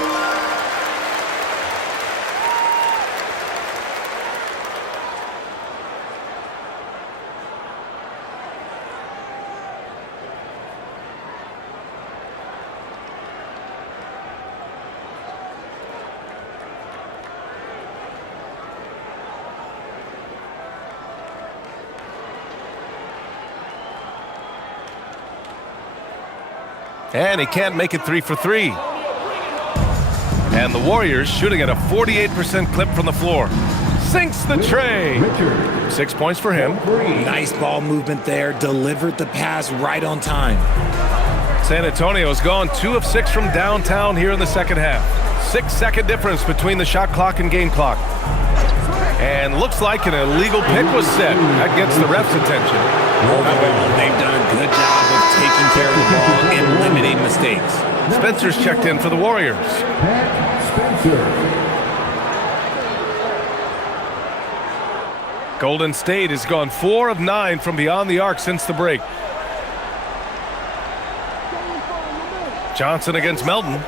And he can't make it 3 for 3. And the Warriors shooting at a 48% clip from the floor. Sinks the tray. 6 points for him. Nice ball movement there. Delivered the pass right on time. San Antonio's gone 2 of 6 from downtown here in the second half. 6-second difference between the shot clock and game clock. And looks like an illegal pick was set. That gets the ref's attention. Overall, they've done a good job of taking care of the ball and limiting mistakes. Spencer's checked in for the Warriors. Golden State has gone 4 of 9 from beyond the arc since the break. Johnson against Melton.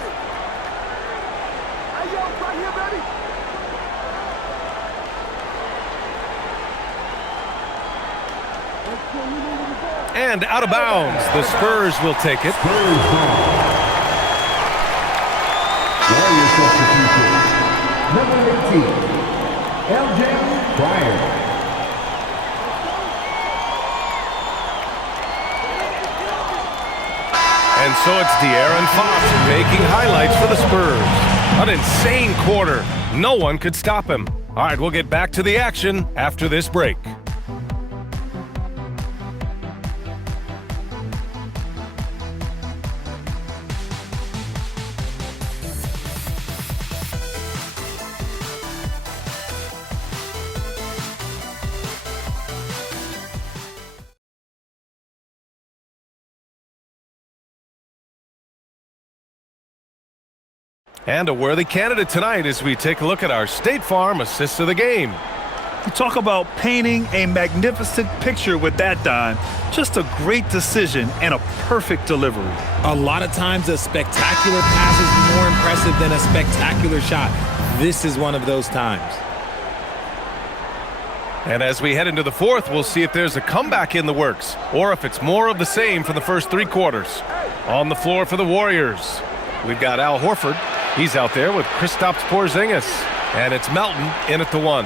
And out of bounds. The Spurs will take it. Warriors substitution. Number 18, LJ Pryor. And so it's De'Aaron Fox making highlights for the Spurs. An insane quarter. No one could stop him. All right, we'll get back to the action after this break. And a worthy candidate tonight as we take a look at our State Farm assist of the game. You talk about painting a magnificent picture with that dime. Just a great decision and a perfect delivery. A lot of times a spectacular pass is more impressive than a spectacular shot. This is one of those times. And as we head into the fourth, we'll see if there's a comeback in the works or if it's more of the same from the first 3 quarters. On the floor for the Warriors, we've got Al Horford. He's out there with Kristaps Porzingis. And it's Melton in at the 1.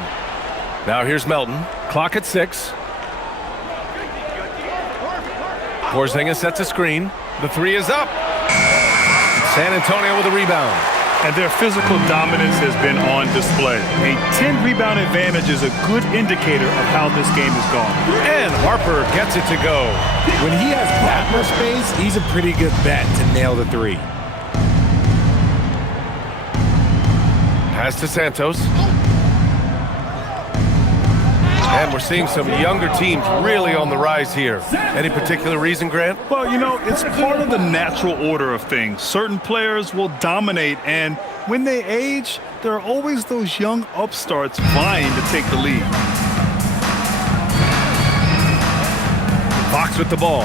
Now here's Melton. Clock at 6. Porzingis sets a screen. The 3 is up. San Antonio with a rebound. And their physical dominance has been on display. A 10-rebound advantage is a good indicator of how this game has gone. And Harper gets it to go. When he has that much space, he's a pretty good bet to nail the 3. Pass to Santos. And we're seeing some younger teams really on the rise here. Any particular reason, Grant? Well, you know, it's part of the natural order of things. Certain players will dominate, and when they age, there are always those young upstarts vying to take the lead. Fox with the ball.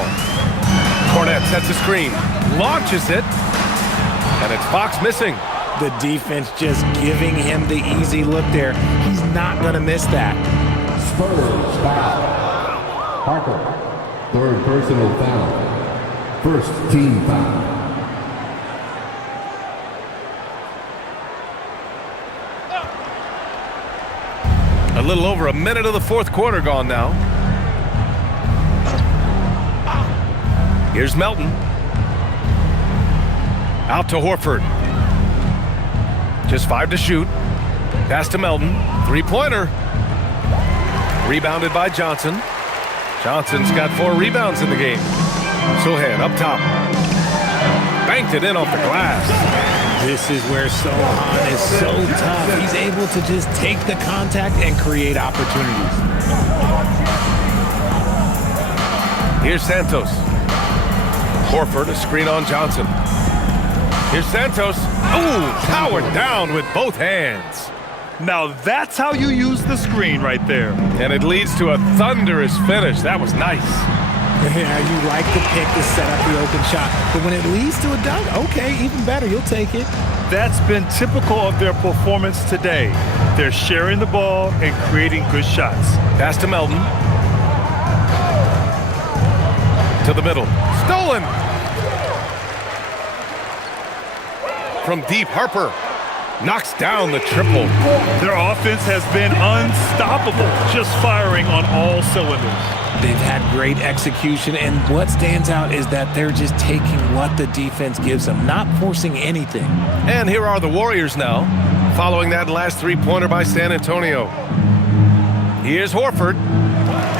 Cornet Cornet sets a screen, launches it, and it's Fox missing. The defense just giving him the easy look there. He's not going to miss that. Spurs foul. Harper, third personal foul. First team foul. A little over a minute of the fourth quarter gone now. Here's Melton. Out to Horford. Just 5 to shoot. Pass to Melton. Three-pointer. Rebounded by Johnson. Johnson's got 4 rebounds in the game. Sohan up top. Banked it in off the glass. This is where Sohan is so tough. He's able to just take the contact and create opportunities. Here's Santos. Horford, a screen on Johnson. Here's Santos. Ooh, powered down with both hands. Now that's how you use the screen right there. And it leads to a thunderous finish. That was nice. Yeah, you like the pick to set up the open shot. But when it leads to a dunk, okay, even better. You'll take it. That's been typical of their performance today. They're sharing the ball and creating good shots. Pass to Melton. To the middle. Stolen. From deep, Harper knocks down the triple. Their offense has been unstoppable, just firing on all cylinders. They've had great execution, and what stands out is that they're just taking what the defense gives them, not forcing anything. And here are the Warriors now, following that last three-pointer by San Antonio. Here's Horford.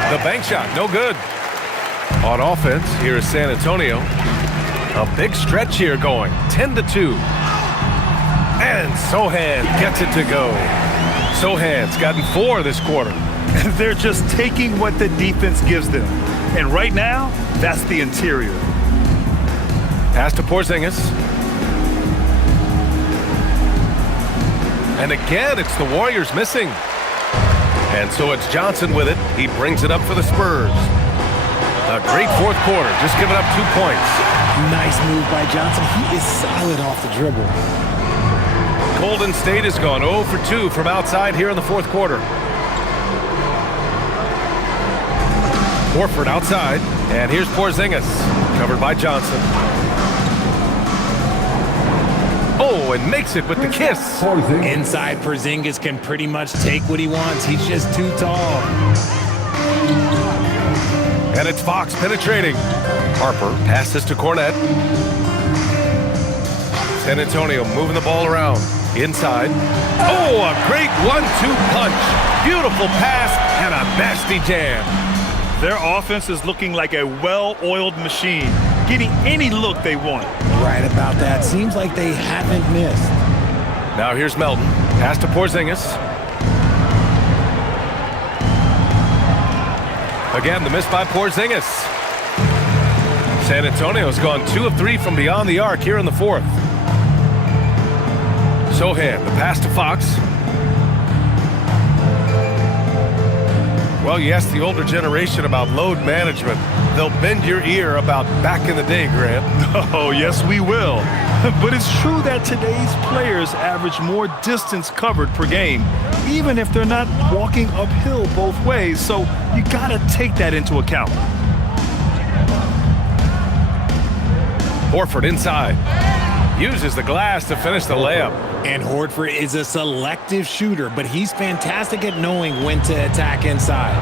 The bank shot, no good. On offense, here is San Antonio. A big stretch here going, 10-2. And Sohan gets it to go. Sohan's gotten 4 this quarter. They're just taking what the defense gives them. And right now, that's the interior. Pass to Porzingis. And again, it's the Warriors missing. And so it's Johnson with it. He brings it up for the Spurs. A great fourth quarter, just giving up 2 points. Nice move by Johnson. He is solid off the dribble. Golden State has gone 0 for 2 from outside here in the fourth quarter. Horford outside, and here's Porzingis, covered by Johnson. Oh, and makes it with the kiss. Inside, Porzingis can pretty much take what he wants. He's just too tall. And it's Fox penetrating. Harper passes to Cornet. San Antonio moving the ball around. Inside. Oh, a great 1-2 punch. Beautiful pass and a nasty jam. Their offense is looking like a well-oiled machine, getting any look they want. Right about that. Seems like they haven't missed. Now here's Melton. Pass to Porzingis. Again, the miss by Porzingis. San Antonio's gone 2 of 3 from beyond the arc here in the fourth. Sohan, the pass to Fox. Well, you ask the older generation about load management. They'll bend your ear about back in the day, Grant. Oh, yes, we will. But it's true that today's players average more distance covered per game, even if they're not walking uphill both ways. So you got to take that into account. Horford inside. Uses the glass to finish the layup. And Horford is a selective shooter, but he's fantastic at knowing when to attack inside.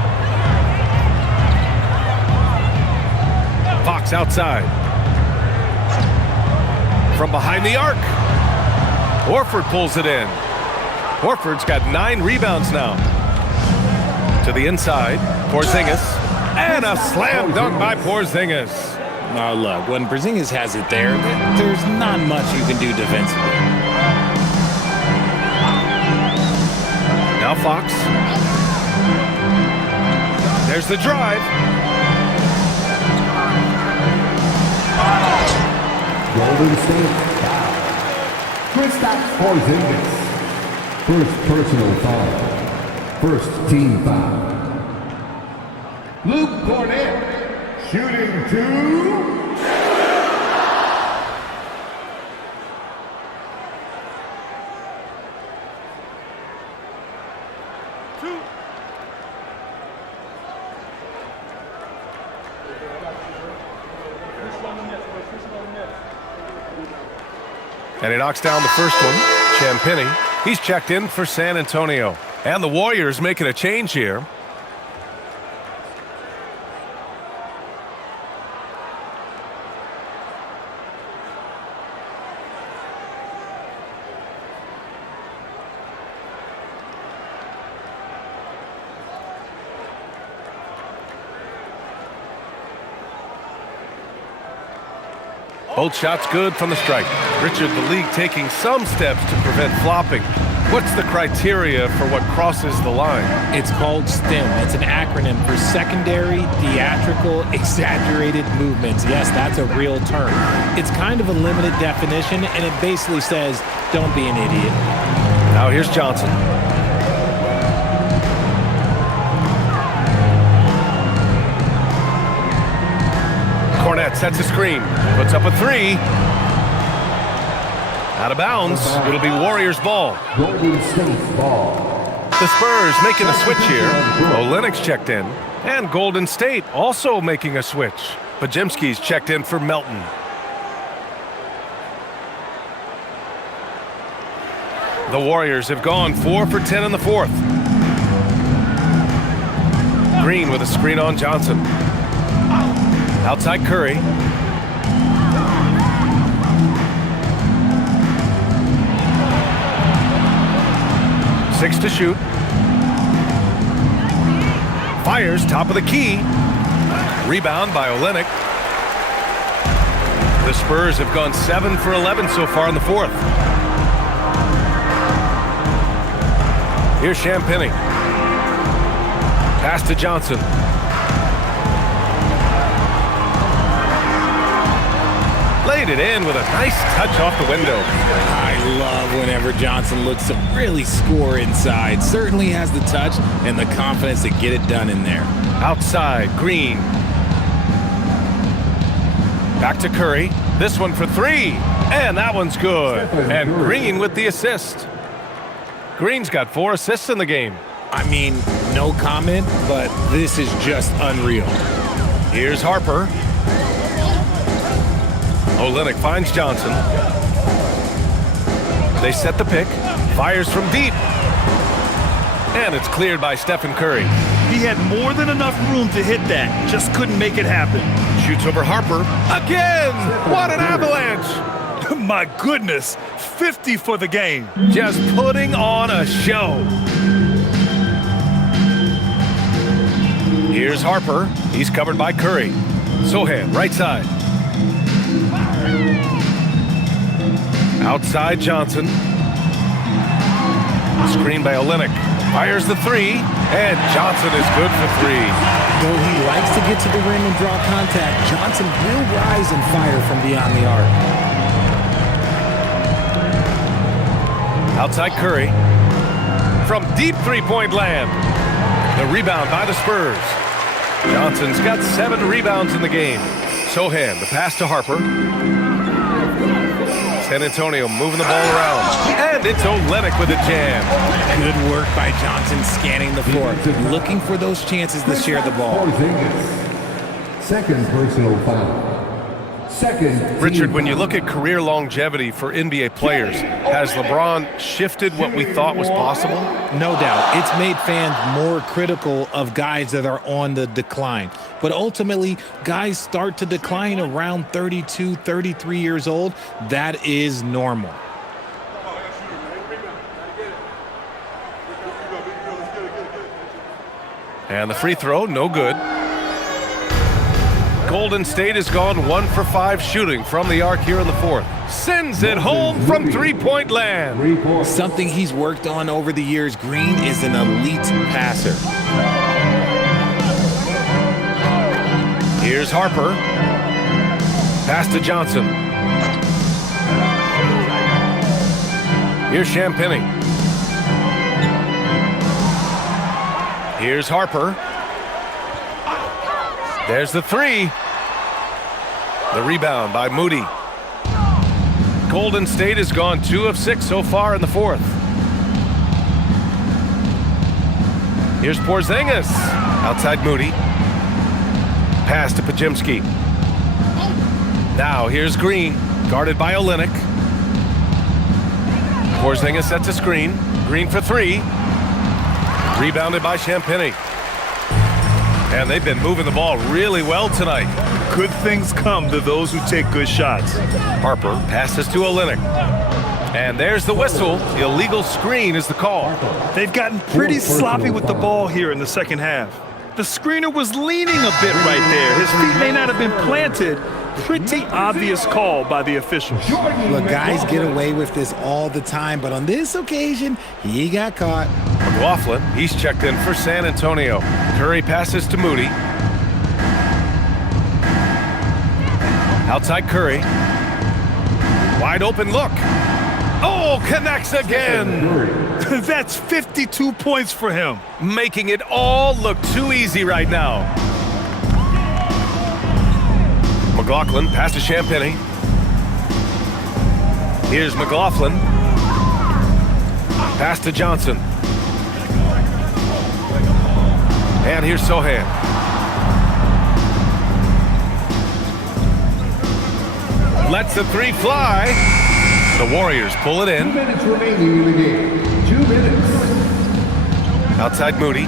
Fox outside. From behind the arc. Horford pulls it in. Horford's got 9 rebounds now. To the inside. Porzingis. And a slam dunk by Porzingis. Oh, look, when Porzingis has it there, there's not much you can do defensively. Now Fox. There's the drive. Golden State foul. Kristaps Porzingis. First personal foul. First team foul. Luke Cornet shooting 2. And he knocks down the first one. Champagny. He's checked in for San Antonio. And the Warriors making a change here. Both shots good from the strike. Richard, the league taking some steps to prevent flopping. What's the criteria for what crosses the line? It's called STEM. It's an acronym for secondary, theatrical, exaggerated movements. Yes, that's a real term. It's kind of a limited definition, and it basically says, don't be an idiot. Now here's Johnson. Cornet sets a screen, puts up a three. Out of bounds, it'll be Warriors ball. Golden State ball. The Spurs making a switch here. Lynx checked in. And Golden State also making a switch. Pajemski's checked in for Melton. The Warriors have gone 4 for 10 in the fourth. Green with a screen on Johnson. Outside Curry. Six to shoot. Fires top of the key. Rebound by Olynyk. The Spurs have gone 7 for 11 so far in the fourth. Here's Champagny. Pass to Johnson. Laid it in with a nice touch off the window. I love whenever Johnson looks to really score inside. Certainly has the touch and the confidence to get it done in there. Outside, Green. Back to Curry. This one for three. And that one's good. And Green with the assist. Green's got 4 assists in the game. I mean, no comment, but this is just unreal. Here's Harper. Olynyk finds Johnson. They set the pick. Fires from deep. And it's cleared by Stephen Curry. He had more than enough room to hit that. Just couldn't make it happen. Shoots over Harper. Again! What an avalanche! My goodness. 50 for the game. Just putting on a show. Here's Harper. He's covered by Curry. Sohan, right side. Outside Johnson. Screen by Olynyk. Fires the three, and Johnson is good for three. Though he likes to get to the rim and draw contact, Johnson will rise and fire from beyond the arc. Outside Curry. From deep three-point land. The rebound by the Spurs. Johnson's got 7 rebounds in the game. Sohan, the pass to Harper. San Antonio moving the ball around. And it's Olynyk with a jam. Good work by Johnson scanning the floor, looking for those chances to share the ball. Second personal foul. Second. Richard, when you look at career longevity for NBA players, has LeBron shifted what we thought was possible? No doubt. It's made fans more critical of guys that are on the decline. But ultimately, guys start to decline around 32, 33 years old. That is normal. And the free throw, no good. Golden State has gone 1 for 5 shooting from the arc here in the fourth. Sends it home from three-point land. Something he's worked on over the years. Green is an elite passer. Here's Harper. Pass to Johnson. Here's Champagny. Here's Harper. There's the three. The rebound by Moody. Golden State has gone 2 of 6 so far in the fourth. Here's Porzingis. Outside Moody. Pass to Pajemski. Now here's Green, guarded by Olynyk. Porzingis sets a screen. Green for three. Rebounded by Champagnie. And they've been moving the ball really well tonight. Good things come to those who take good shots. Harper passes to Olynyk. And there's the whistle. Illegal screen is the call. They've gotten pretty sloppy with the ball here in the second half. The screener was leaning a bit right there. His feet may not have been planted. Pretty obvious call by the officials. Look, guys get away with this all the time, but on this occasion, he got caught. McLaughlin, he's checked in for San Antonio. Curry passes to Moody. Outside Curry. Wide open look. Oh, connects again. That's 52 points for him. Making it all look too easy right now. McLaughlin pass to Champagnie. Here's McLaughlin. Pass to Johnson. And here's Sohan. Lets the three fly. The Warriors pull it in. 2 minutes remaining in the game. 2 minutes. Outside Moody.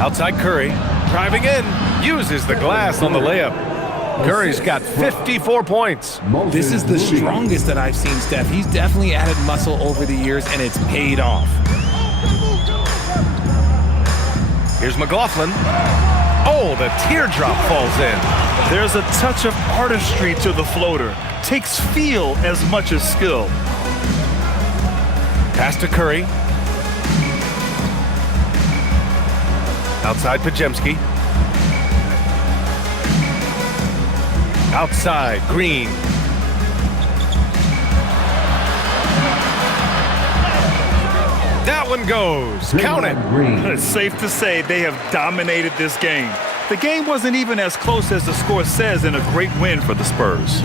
Outside Curry. Driving in. Uses the glass on the layup. Curry's got 54 points. This is the strongest that I've seen, Steph. He's definitely added muscle over the years, and it's paid off. Here's McLaughlin. Oh, the teardrop falls in. There's a touch of artistry to the floater. Takes feel as much as skill. Pass to Curry. Outside Podziemski. Outside Green. That one goes. Count it. It's safe to say they have dominated this game. The game wasn't even as close as the score says in a great win for the Spurs.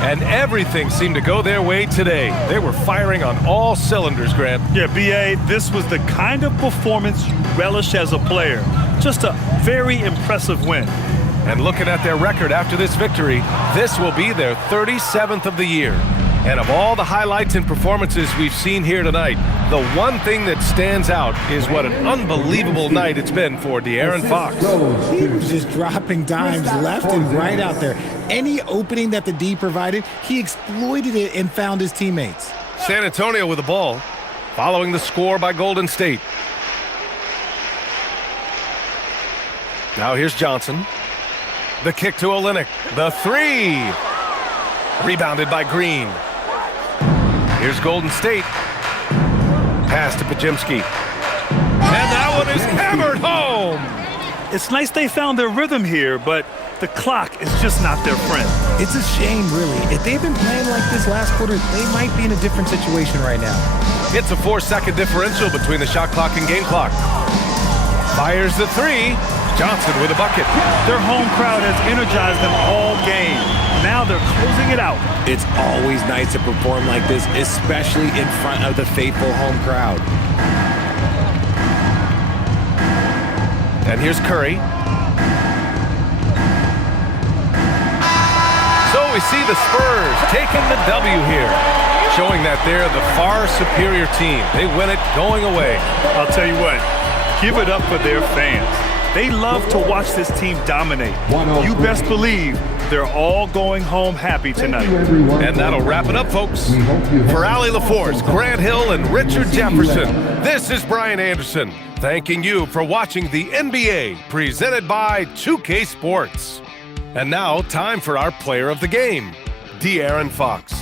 And everything seemed to go their way today. They were firing on all cylinders, Grant. Yeah, B.A., this was the kind of performance you relish as a player. Just a very impressive win. And looking at their record after this victory, this will be their 37th of the year. And of all the highlights and performances we've seen here tonight, the one thing that stands out is what an unbelievable night it's been for De'Aaron Fox. He was just dropping dimes left and right out there. Any opening that the D provided, he exploited it and found his teammates. San Antonio with the ball, following the score by Golden State. Now here's Johnson. The kick to Olynyk. The three. Rebounded by Green. Here's Golden State. Pass to Podziemski. And that one is hammered home. It's nice they found their rhythm here, but the clock is just not their friend. It's a shame, really. If they've been playing like this last quarter, they might be in a different situation right now. It's a 4-second differential between the shot clock and game clock. Fires the three. Johnson with a bucket. Their home crowd has energized them all game. Now they're closing it out. It's always nice to perform like this, especially in front of the faithful home crowd. And here's Curry. So we see the Spurs taking the W here, showing that they're the far superior team. They win it going away. I'll tell you what, give it up for their fans. They love to watch this team dominate. You best believe they're all going home happy tonight. And that'll wrap it up, folks. For Allie LaForce, Grant Hill, and Richard Jefferson, this is Brian Anderson, thanking you for watching the NBA, presented by 2K Sports. And now, time for our player of the game, De'Aaron Fox.